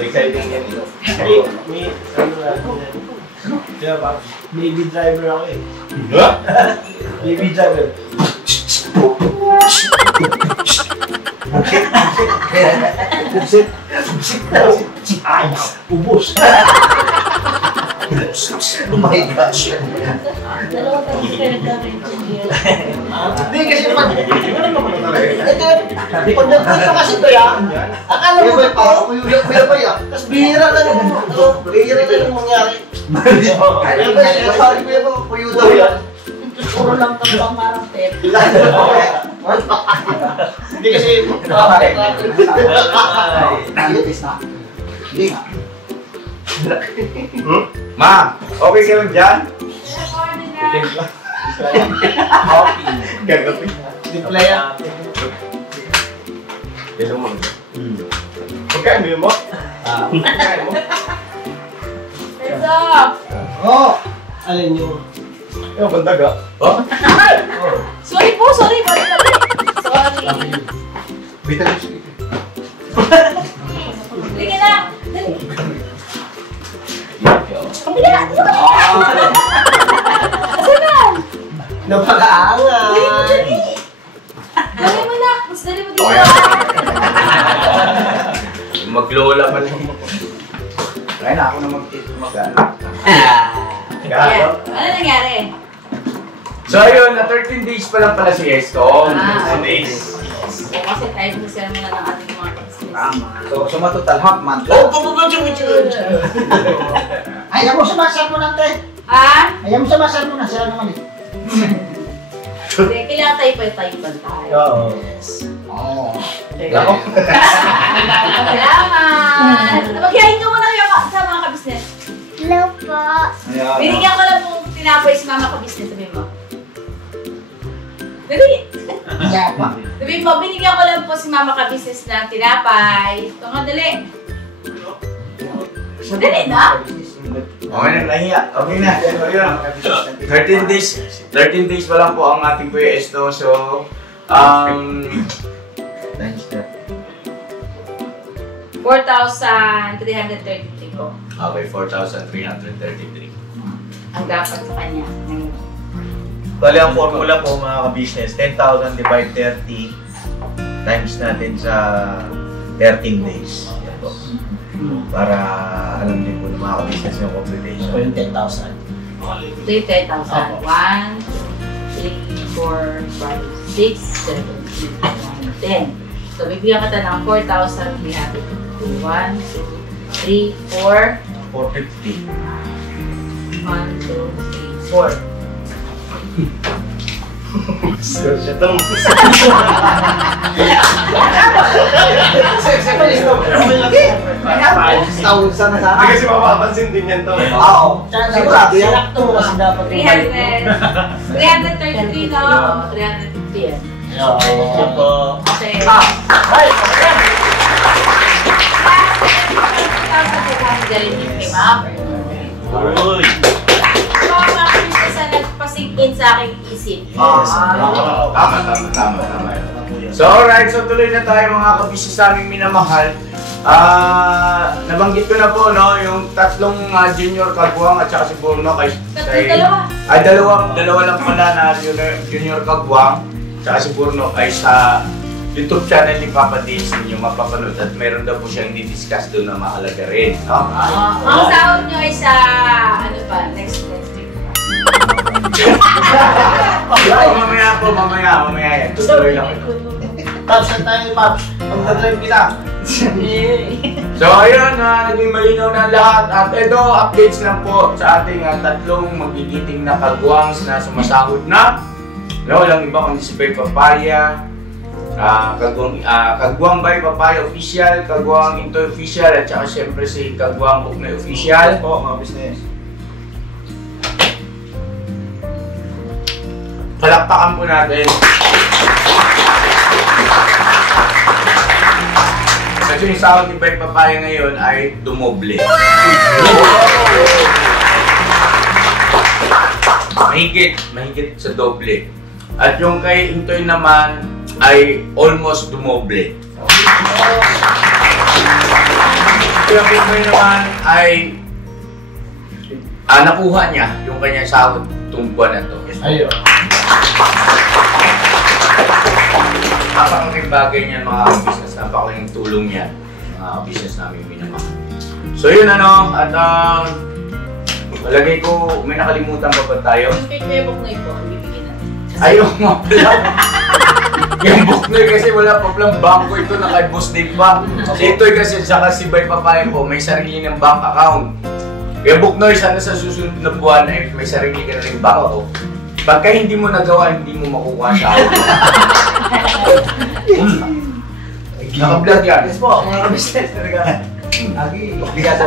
Exciting yan. Baby driver ako eh. Baby driver. Ay, ubos. Oh my gosh. Dalawa tayo pinagkakaintindihan. Hindi kasi pag... Ito, pag nagpunta kasi ito yan, akala mo ba ito? Kuya ba yan? Tapos bihira na yung mangyari. Kuya ba yan? Sabi ko yan, kuya daw yan. Puro lang kang pangarang pep. Hindi kasi... Hindi nga. Ma, okay ka lang dyan? Gagabi. Timpla yan. Kailan mo? Pagkain mo mo? Pagkain mo? Let's up! Oo! Alin yun? Yung bandaga. Sorry po, sorry. Balik. Sorry. Sige na. Kabila! Asan na? Napakaangan! Dali mo na. Mas dali mo dito. Maglola pa lang. Kaya na ako na mag-ano. Ayan. Ano nangyari? So ayun, na 13 days pa lang pala si Eston. 13 Ah, days. O kasi tayo sila muna ng ating mga business. So matotal half month Oh, lang. Ayaw mo sumasal mo ng te. Ha? Ayaw mo sumasal mo na. Sila naman eh. Hindi, kailangan tayo tayo. Oo. Ako. Salamat! Maghihain ka muna kayo sa mga ka-business. Hello po. Binigyan ko lang pong tinapay si mama ka-business. Sabihin mo. Dali! Sabihin mo, binigyan ko lang po si mama ka-business ng tinapay. Ito nga, dali. Dali na? Okay na, nahiya. Okay na. So yun, 13 days pa lang po ang ating Kuya Esto. So, Times that. 4,333 po. okay, 4,333. Ang dapat sa kanya. Bali ang formula po mga ka-business, 10,000 divide 30 times natin sa 13 days. Yan po. Para alam din po ng mga ka-business yung computation. Ito yung 10,000. Ito yung 10,000. 1, 2, 3, 4, 5, 6, 7, 8, 9, 10. So, bibigyan kita ng 4,300. 1, 2, 3, 4. 450. 1, 2, 3, 4. Siya itong... Thousand na sana. Hindi kasi mapapansin din yan to. Oo. Sigurado yan. Sinakto mo kasi dapat 333 no? 350 yan. Okay. Galing din kay ma'am. Uy! So, mga princess na nagpasig-in sa aking isip. Tama. So alright, so tuloy na tayo mga kabisnes sa aming minamahal. Nabanggit ko na po no, yung tatlong junior kagwang at saka si Bruno kay Dalawa. Dalawa lang pala na junior kagwang at saka si Bruno ay sa YouTube channel ni Papa Dins ninyo mapapanood at meron daw po siyang i-discuss doon na mahalaga rin, no? Ang sahod nyo ay sa, ano pa, next week. Mamaya yan. Tutuloy lang ito. Pops na tayo, Pops. Magdadrive kita. So ayun, naging malinaw na lahat at ito, updates lang po sa ating tatlong magigiting na kagwangs na sumasahod na. Walang iba kundi si Bay Papaya, Kagwang Bay Papaya Official, Kagwang Intoy Official, at saka syempre si Kagwang Buknoy Official. Po, mga business. Palakpakan po natin. Kasi yung sahod ni Bay Papaya ngayon ay dumoble. Mahigit sa doble. At yung kay Intoy naman ay almost dumoble. Kaya Buknoy naman ay nakuha niya yung kanyang sahod itong buwan na to. Ayun. Napakalaking bagay niyan mga business, napakalaking tulong niyan mga business namin minamahal. So yun at malagay ko, may nakalimutan pa ba tayo? Yung kay Kuya Buknoy po, ibibigyan natin. Ayaw nga pala. Yung Buknoy kasi wala pa palang bangko ito na kay Boss Dave pa. Si Itoy kasi saka si Bay Papaya po may sarili ng bank account. Kaya Buknoy, sana sa susunod na buwan ay may sarili ka na rin bangko. Pagka hindi mo nagawa, hindi mo makukuha sa ako. Naka-vlog yan. Yes po, mga business talaga. Obligado.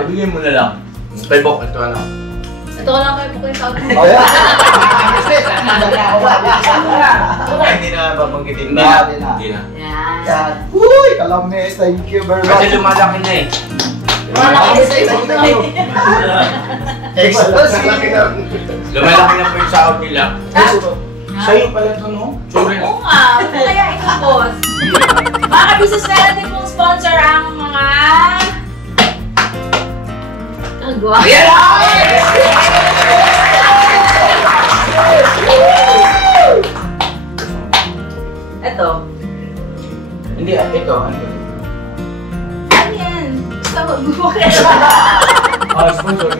Ibigay mo na lang. Kay Bok, ito ano. Ito ko lang kayo po kayo tawag mo. Hindi na babanggitin Hindi na. na. Yan. Uy, kalames, thank you very much. Kasi lumalaki na eh. Malaki sa iyo. Lumalaki na po yung sahod nila. Sa'yo pala ito, no? Sorry. Oo nga, ano kaya ito, boss? Mga kabisnes meron din pong sponsor ang mga... Ang gwa. Ito. Hindi, ito. Ano yan? Basta mag-buka. sponsor.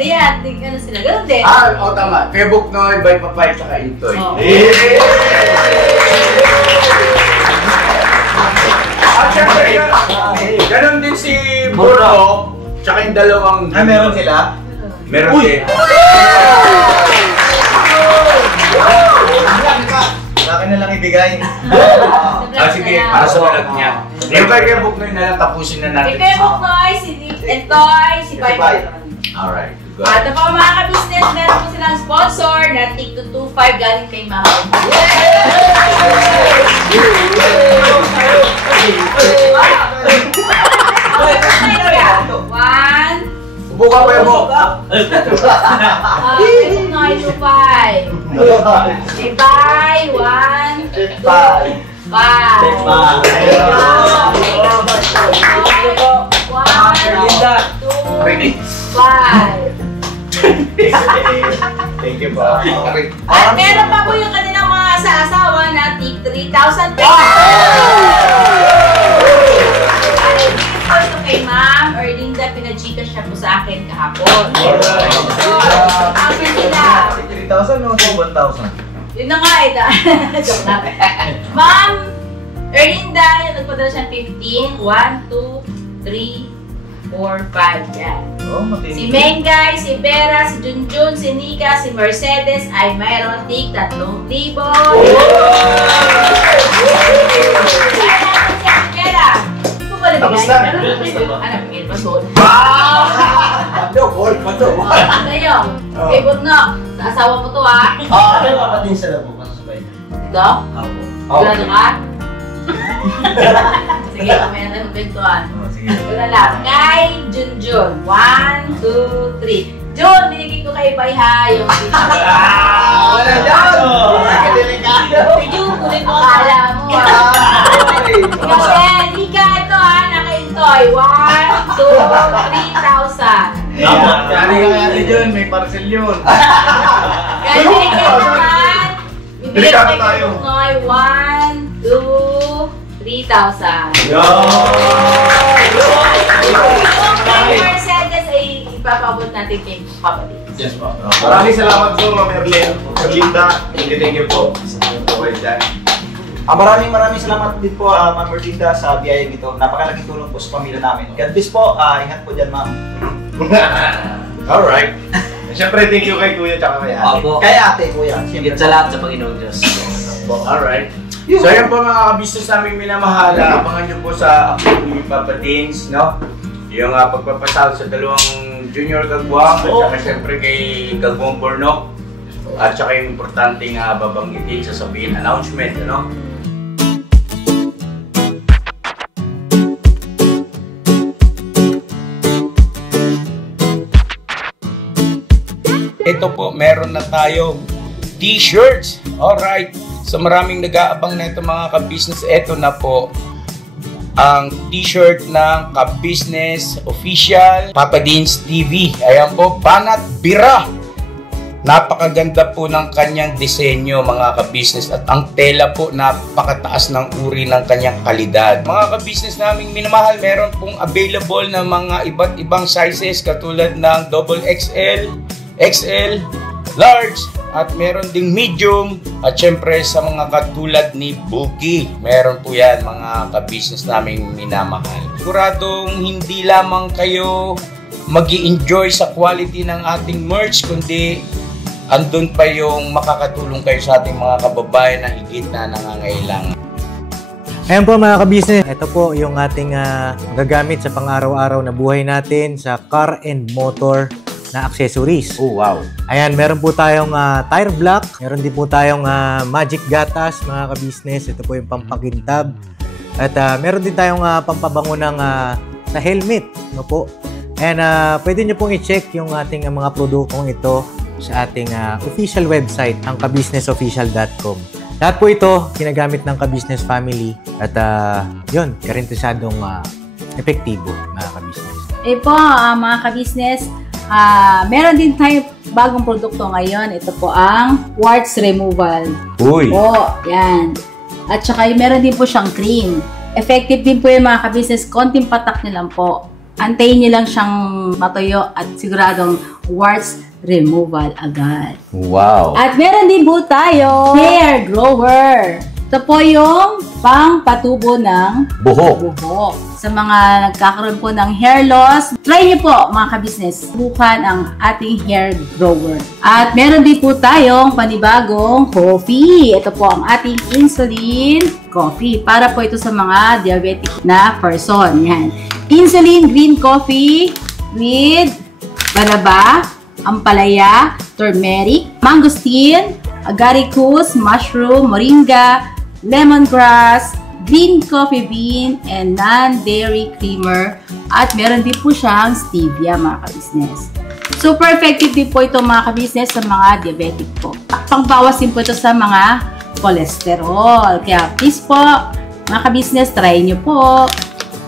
Ayan, ano sila. Ganun din. Tama. Kay Buknoy, Bay Papaya, tsaka Intoy. Oh. At syempre, ganun din si Burro, tsaka yung dalawang... Meron sila? Meron din. Sa akin na lang ibigay. Sige, para sa vlog niya. Yung kay Buknoy na lang, tapusin na natin. Kay Buknoy, si Entoy, si Bay. Alright. At po mga ka-business, meron po silang sponsor na Tig 225 galing kay Mama. One. Buka pa yung Buk. Buknoy 25. Ibay, 1, 2, 5. 5. Thank you po. At meron pa po yung kanilang mga asawa na tig 3,000 pesos. At ito kay Ma'am Erlinda, pinag-gcash siya po sa akin kahapon. Sabi nila. 3,000 o 1,000? Yun na nga eh. Joke na. Ma'am Erlinda, nagpadala siya 15. 1, 2, 3, 4, 5. Yan. Si Mengay, si Vera, si Junjun, si Nika, si Mercedes ay mayroon tig 3,000. Tapos na. Ano, bigyan pa soon. Ball pa to. Ano yun? Kay Buknoy, sa asawa mo to ha? Ano pa din sila po para sabay? Ito? Sigurado ka? Sige, mamaya na magbentuan. Wala lang. Kay Junjun. 1, 2, 3. Jun, binigay ko kay Bayha yung Wala dyan! Si Jun, kulit mo kala mo Kasi, Nika, ito ha, naka-intoy. 1, 2, 3,000. Kani ka kaya dyan, may parcel yun. Kaya Nika naman, bibigay ko kay Buknoy. 1, 2, 3,000. Yung kay Mercedes ay ipapabot natin kay Papa Dins. Yes po. Maraming salamat po, Ma'am Erlinda. Thank you po. Maraming salamat din po, Ma'am Erlinda, sa biyayang ito. Napakalaking tulong po sa pamilya namin. God bless po. Ingat po dyan, Ma'am. Alright. Siyempre, thank you kay Kuya tsaka kay Ate. Opo. Kay ate, kuya. Higit sa lahat sa Panginoong Diyos. Alright. So yan po mga kabisnes naming minamahal. Abangan nyo po sa upload ni Papa Dins, no? Yung pagpapasal sa dalawang junior kagwang at saka siyempre kay Kagwang Bornok. At saka yung importanteng babanggitin, sasabihin, announcement, ano? Ito po, meron na tayong t-shirts. Alright. So maraming nag-aabang na ito mga ka-business. Ito na po ang t-shirt ng ka-business official Papa Dins TV. Ayan po, Banat Bira. Napakaganda po ng kanyang disenyo mga ka-business. At ang tela po, napakataas ng uri ng kanyang kalidad. Mga ka-business naming minamahal, meron pong available na mga iba't ibang sizes katulad ng XXL, XL, large, at meron ding medium, at syempre sa mga katulad ni Boogie, meron po yan mga ka-business naming minamahal. Siguradong hindi lamang kayo mag-i-enjoy sa quality ng ating merch, kundi andun pa yung makakatulong kayo sa ating mga kababayan na higit na nangangailangan. Ayan po mga ka-business, ito po yung ating gagamit sa pang-araw-araw na buhay natin sa car and motor na accessories. Oh, wow. Ayan, meron po tayong tire block, meron din po tayong magic gatas mga ka-business. Ito po yung pampakintab. At meron din tayong pampabango ng sa helmet, no po. And pwede nyo pong i-check yung ating mga produktong ito sa ating official website, ang kabusinessofficial.com. Lahat po ito ginagamit ng ka-business family at yun, karintisadong epektibo mga ka-business. Po, mga ka-business, meron din tayo bagong produkto ngayon. Ito po ang warts removal. Uy! Po, yan. At saka meron din po siyang cream. Effective din po yung mga ka-business. Konting patak nyo lang po. Antayin nyo lang siyang matuyo at siguradong warts removal agad. Wow! At meron din po tayo hair grower. Ito po yung pang-patubo ng Buhok. Sa mga nagkakaroon po ng hair loss, try niyo po mga ka-business, subukan ang ating hair grower. At meron din po tayong panibagong coffee. Ito po ang ating insulin coffee. Para po ito sa mga diabetic na person. Yan. Insulin green coffee with banaba, ampalaya, turmeric, mangosteen, agaricus, mushroom, moringa, lemongrass, green coffee bean, and non-dairy creamer. At meron din po siyang stevia mga ka-business. Super effective din po ito mga ka-business sa mga diabetic po. Pangbawas din po ito sa mga cholesterol. Kaya please po, mga ka-business, try nyo po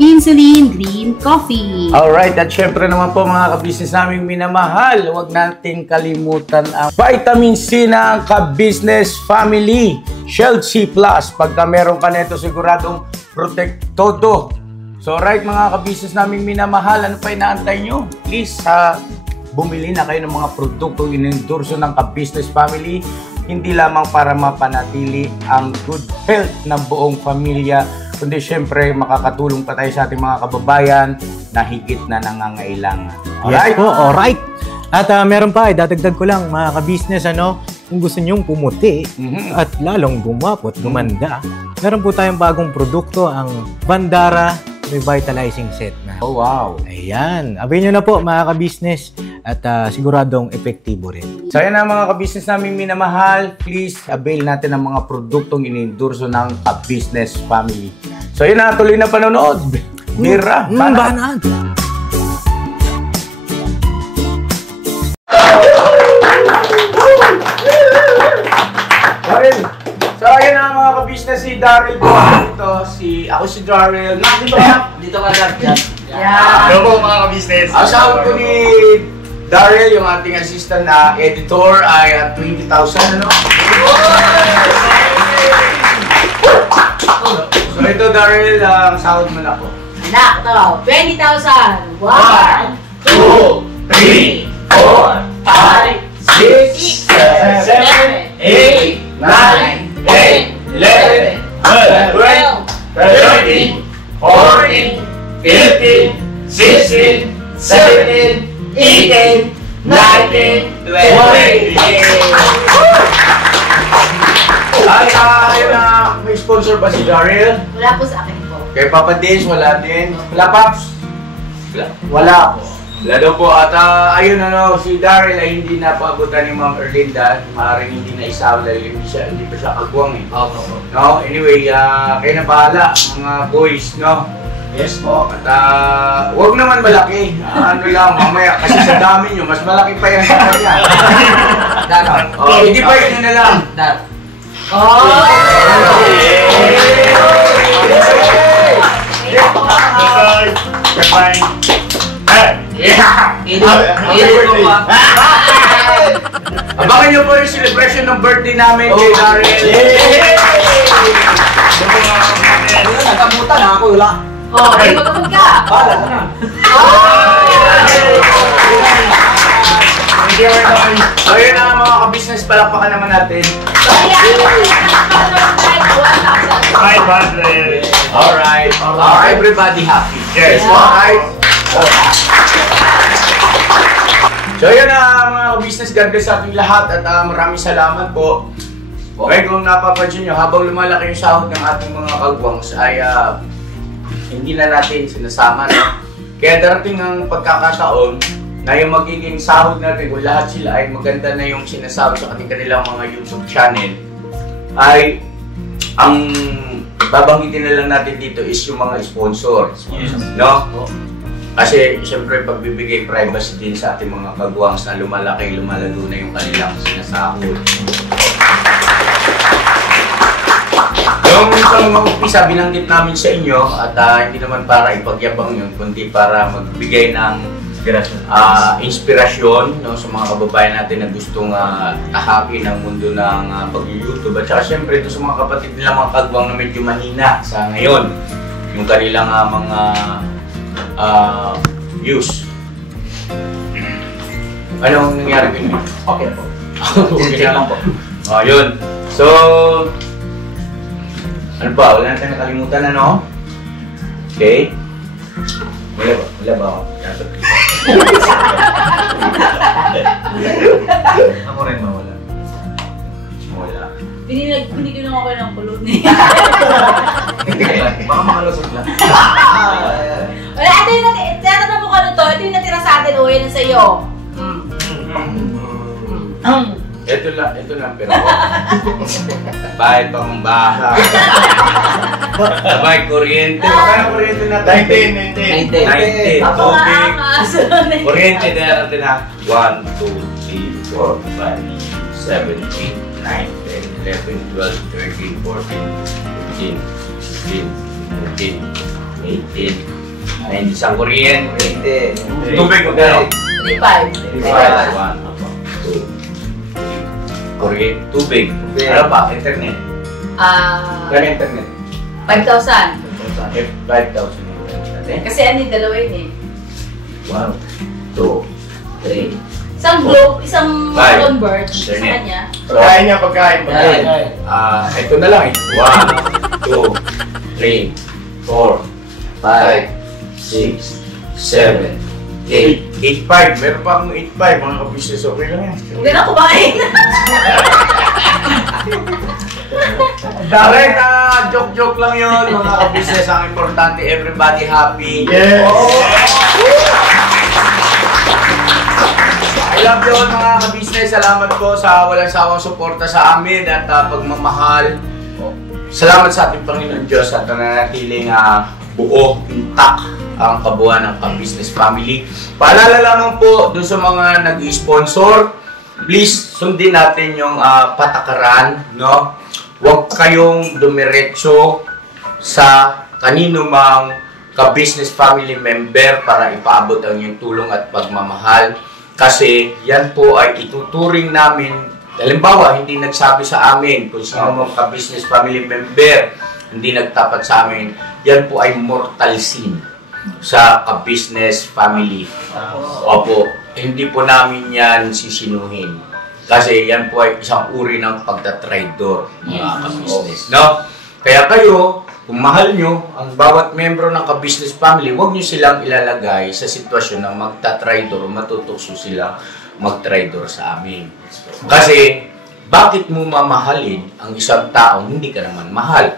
insulin green coffee. Alright, at syempre naman po mga ka-business naming minamahal, huwag nating kalimutan ang vitamin C ng ka-business family. Shield C+. Pagka meron ka nito, siguradong protect todo. So right mga ka-business naming minamahal, ano pa inaantay nyo? Please, bumili na kayo ng mga produktong inendorso ng ka-business family. Hindi lamang para mapanatili ang good health ng buong pamilya, kundi syempre makakatulong pa tayo sa ating mga kababayan na higit na nangangailangan. Alright? Yes po, alright. At meron pa, dadagdag ko lang mga ka-business, kung gusto nyong pumuti at lalong gumapo at gumanda, meron po tayong bagong produkto, ang Bandara Revitalizing Set na. Oh, wow. Ayan. Abay nyo na po mga ka-business at siguradong epektibo rin. So yan ang mga ka-business namin minamahal. Please avail natin ang mga produktong inendorso ng ka-business family. So yun na, tuloy na panonood. Bira, banat. So ayun ang mga ka-business, si Daryl po. Ako si Daryl. Dito ka lang. Hello po mga ka-business. Asawa ko ni Daryl, yung ating assistant na editor, ay 20,000, ano? So ito, Daryl, ang sahod mo na po. Anak, ito, 20,000. 1, 2, 3, 4, 5, 6, 7, 8, 9, 10, 11, 12, 13, 14, 15, 16, 17, 18, 1920. At ayun na, may sponsor ba si Daryl? Wala po sa akin po. Kay Papa Dins, wala din. Wala, Paps? Wala po. Wala daw po. At ayun si Daryl ay hindi napaabutan ni Ma'am Erlinda. Maaaring hindi na isaw dahil hindi pa siya kagwang eh. No? Anyway, kayo na bahala, mga boys, no? Yes po. At huwag naman malaki. Ano lang, mamaya, kasi sa dami nyo, mas malaki pa yan sa kanya. Hindi pa yun na lang. Abangan nyo po yung celebration ng birthday namin kay Daryl. Nagkamutan na ako, wala. Ay, magkapag ka. Bala ka na. Ayun na mga ka-business, palakpakan naman natin. Alright. Everybody happy. Yes. Alright. So yun na mga ka-business, God bless sa ating lahat at maraming salamat po. Okay, kung napapansin nyo, habang lumalaki yung sahod ng ating mga kagwangs ay hindi na natin sinasama, no? Kaya darating ang pagkakataon na yung magiging sahod natin, kung lahat sila ay maganda na yung sinasahod sa kanilang mga YouTube channel, ay ang babanggitin na lang natin dito is yung mga sponsor, no? Kasi siyempre pagbibigay privacy din sa ating mga kagwangs na lumalaki, lumalago na yung kanilang sinasahod. Yung umpisa, binanggit namin sa inyo at hindi naman para ipagyabang yun, kundi para magbigay ng inspirasyon, no, sa mga kababayan natin na gustong tahakin ang mundo ng pag-YouTube. At saka siyempre ito sa mga kapatid nila mga kagwang na medyo mahina sa ngayon, yung kanilang mga views. Anong nangyari ko yun? Okay po. Okay lang po. Yun. So, ano ba? Wala natin nakalimutan, ano? Okay? Wala ba ako? Ako rin mawala. Wala. Hindi ko naman kayo ng kulot niya. Baka makalusot lang. Wala, ito yung tinatanong mo ko ano to, ito yung natira sa atin, o yan sa iyo. Ito lang, pero bahay pa mong bahay. Sabay, kuryente. Magkano kuryente natin? 19. Ako nga Tubig. angas. Kuryente na natin na 1, 2, 3, 4, 5, 7, 8, 9, 10, 11, 12, 13, 14, 15, 16, 17, 18, 19, isang kuryente. Tubig mo gano'n? 3-5. 1, 2, kuryente, tubig. Ano pa? Internet. Gano'n internet? 5,000. 5,000 natin. Kasi ano yung dalawa yun eh. 1, 2, 3. Isang globe, isang Five. convert sa Internet. kanya. Pagkain niya, pagkain. Ito na lang eh. 1, 2, 3, 4, 5, 6, 7, 8. 8.5. Meron pa akong 8.5. Mga ka-business, okay lang yan. Huwag na kumain. Direct, joke-joke lang yun. Mga ka-business, ang importante, everybody happy. Yes! I love you all mga ka-business. Salamat po sa walang sawang suporta sa amin at pagmamahal. Salamat sa ating Panginoon Diyos at nananatiling buo, intact ang kabuuan ng pang-business family. Paalala lamang po dun sa mga nag-sponsor, please sundin natin yung patakaran, no? Huwag kayong dumiretso sa kanino mang ka-business family member para ipaabot ang iyong tulong at pagmamahal. Kasi yan po ay ituturing namin. Halimbawa, hindi nagsabi sa amin kung sino mang ka-business family member, hindi nagtapat sa amin, yan po ay mortal sin sa ka-business family. Opo, hindi po namin yan sisinuhin. Kasi yan po ay isang uri ng pagtatraidor, mga ka-business. No? Kaya kayo, kung mahal nyo ang bawat membro ng ka-business family, huwag nyo silang ilalagay sa sitwasyon na magtatraidor o matutukso sila. mag-traitor sa amin. Kasi, bakit mo mamahalin ang isang taong hindi ka naman mahal?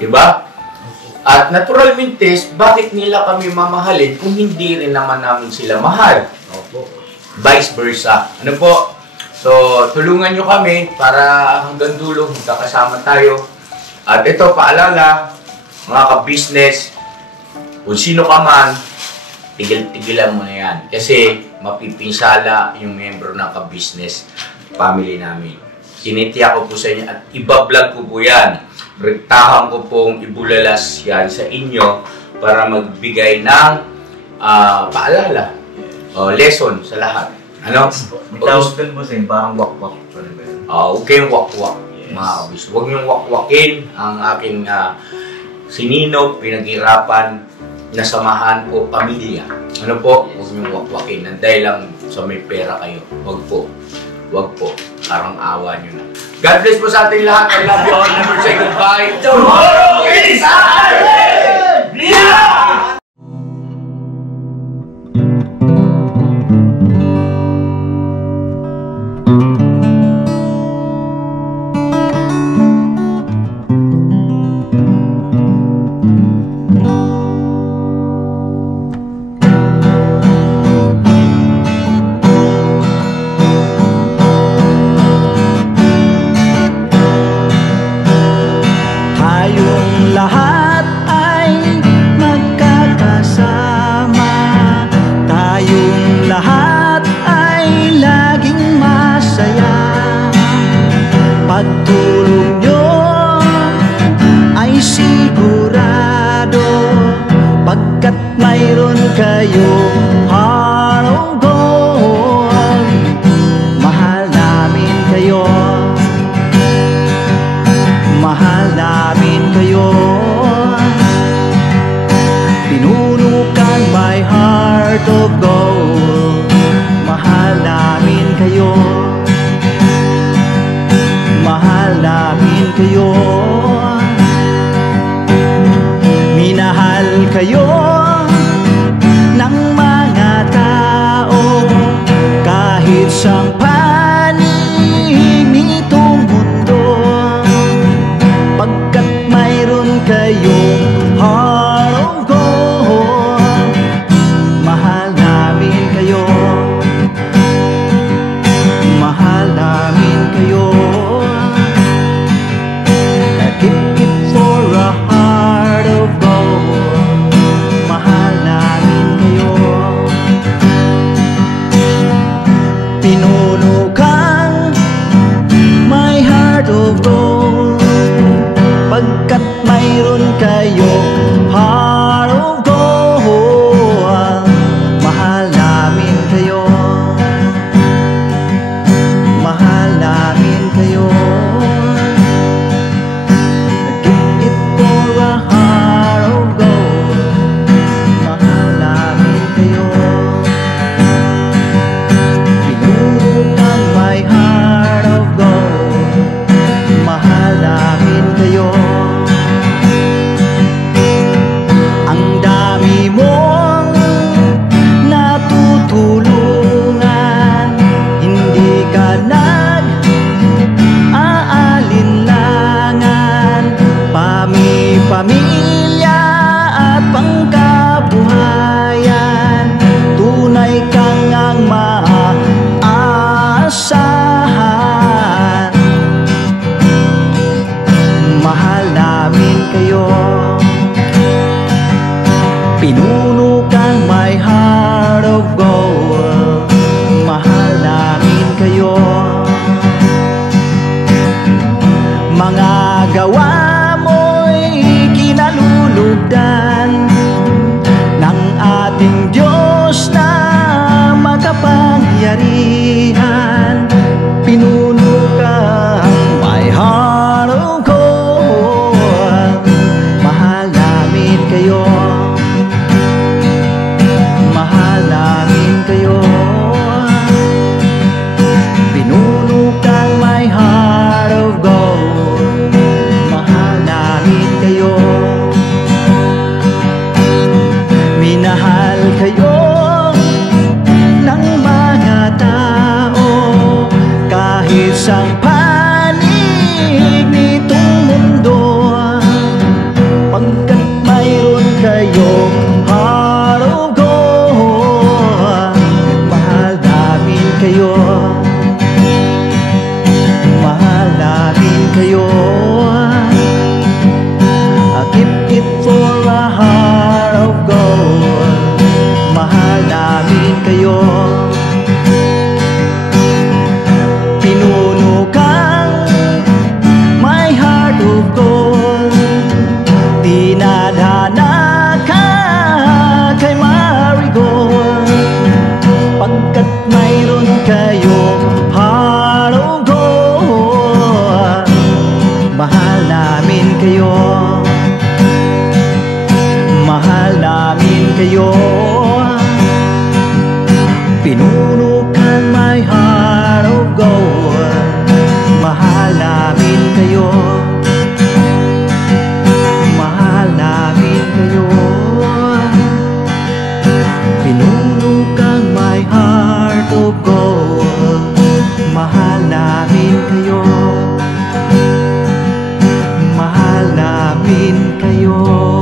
Diba? At naturalmente, bakit nila kami mamahalin kung hindi rin naman namin sila mahal? Vice versa. Ano po? So, tulungan nyo kami para hanggang dulo magkakasama tayo. At ito, paalala, mga ka-business, kung sino ka man, tigil-tigilan mo na yan. Kasi mapipinsala yung membro ng ka-business family namin. Sinitiyak ko po sa inyo at ibablog ko po yan. Rektahan ko pong ibulalas yan sa inyo para magbigay ng paalala o lesson sa lahat. Ano? Tawag din po sa parang wak-wak. Huwag kayong wak-wak, mga kabis. Huwag niyong wak-wakin ang aking sinino, pinaghirapan, nasamahan o pamilya. Ano po? Huwag niyong wak-wakin. Dahil lang sa may pera kayo. Huwag po. Huwag po. Parang awa niyo na. God bless po sa ating lahat. I love you all. Never say goodbye. Tomorrow is Saturday! Pagtulong nyo ay sigurado, pagkat mayroon kayong heart of gold. Mahal namin kayo, mahal namin kayo. Pinuno kang my heart of gold. Mahal namin kayo, mahal namin kayo. Minahal kayo ng mga tao kahit sang panig nitong mundo, pagkat mayroon kayong heart of gold. Mahal namin kayo, mahal namin kayo. Pinuno kang my heart of gold, pagkat mayroon kayong heart of gold. Mahal namin kayo, mahal namin kayo. Give it for a heart of gold. Mahal namin kayo. My heart of gold, mahal namin kayo. Ang dami mong natutulungan, hindi ka nag-aalinlangan. Pamilya at pangkabuhayan, tunay kang ang maasahan. Mahal namin kayo, pinuno kang my heart of gold. Mahal namin kayo. Mga gawa mo'y kinalulugdan ng ating Diyos na makapangyarihan. Pinuno kang my heart of gold. Mahal namin kayo, mahal namin kayo. Pinuno kang my heart of gold. Mahal namin kayo, minahal kayo ng mga tao kayo.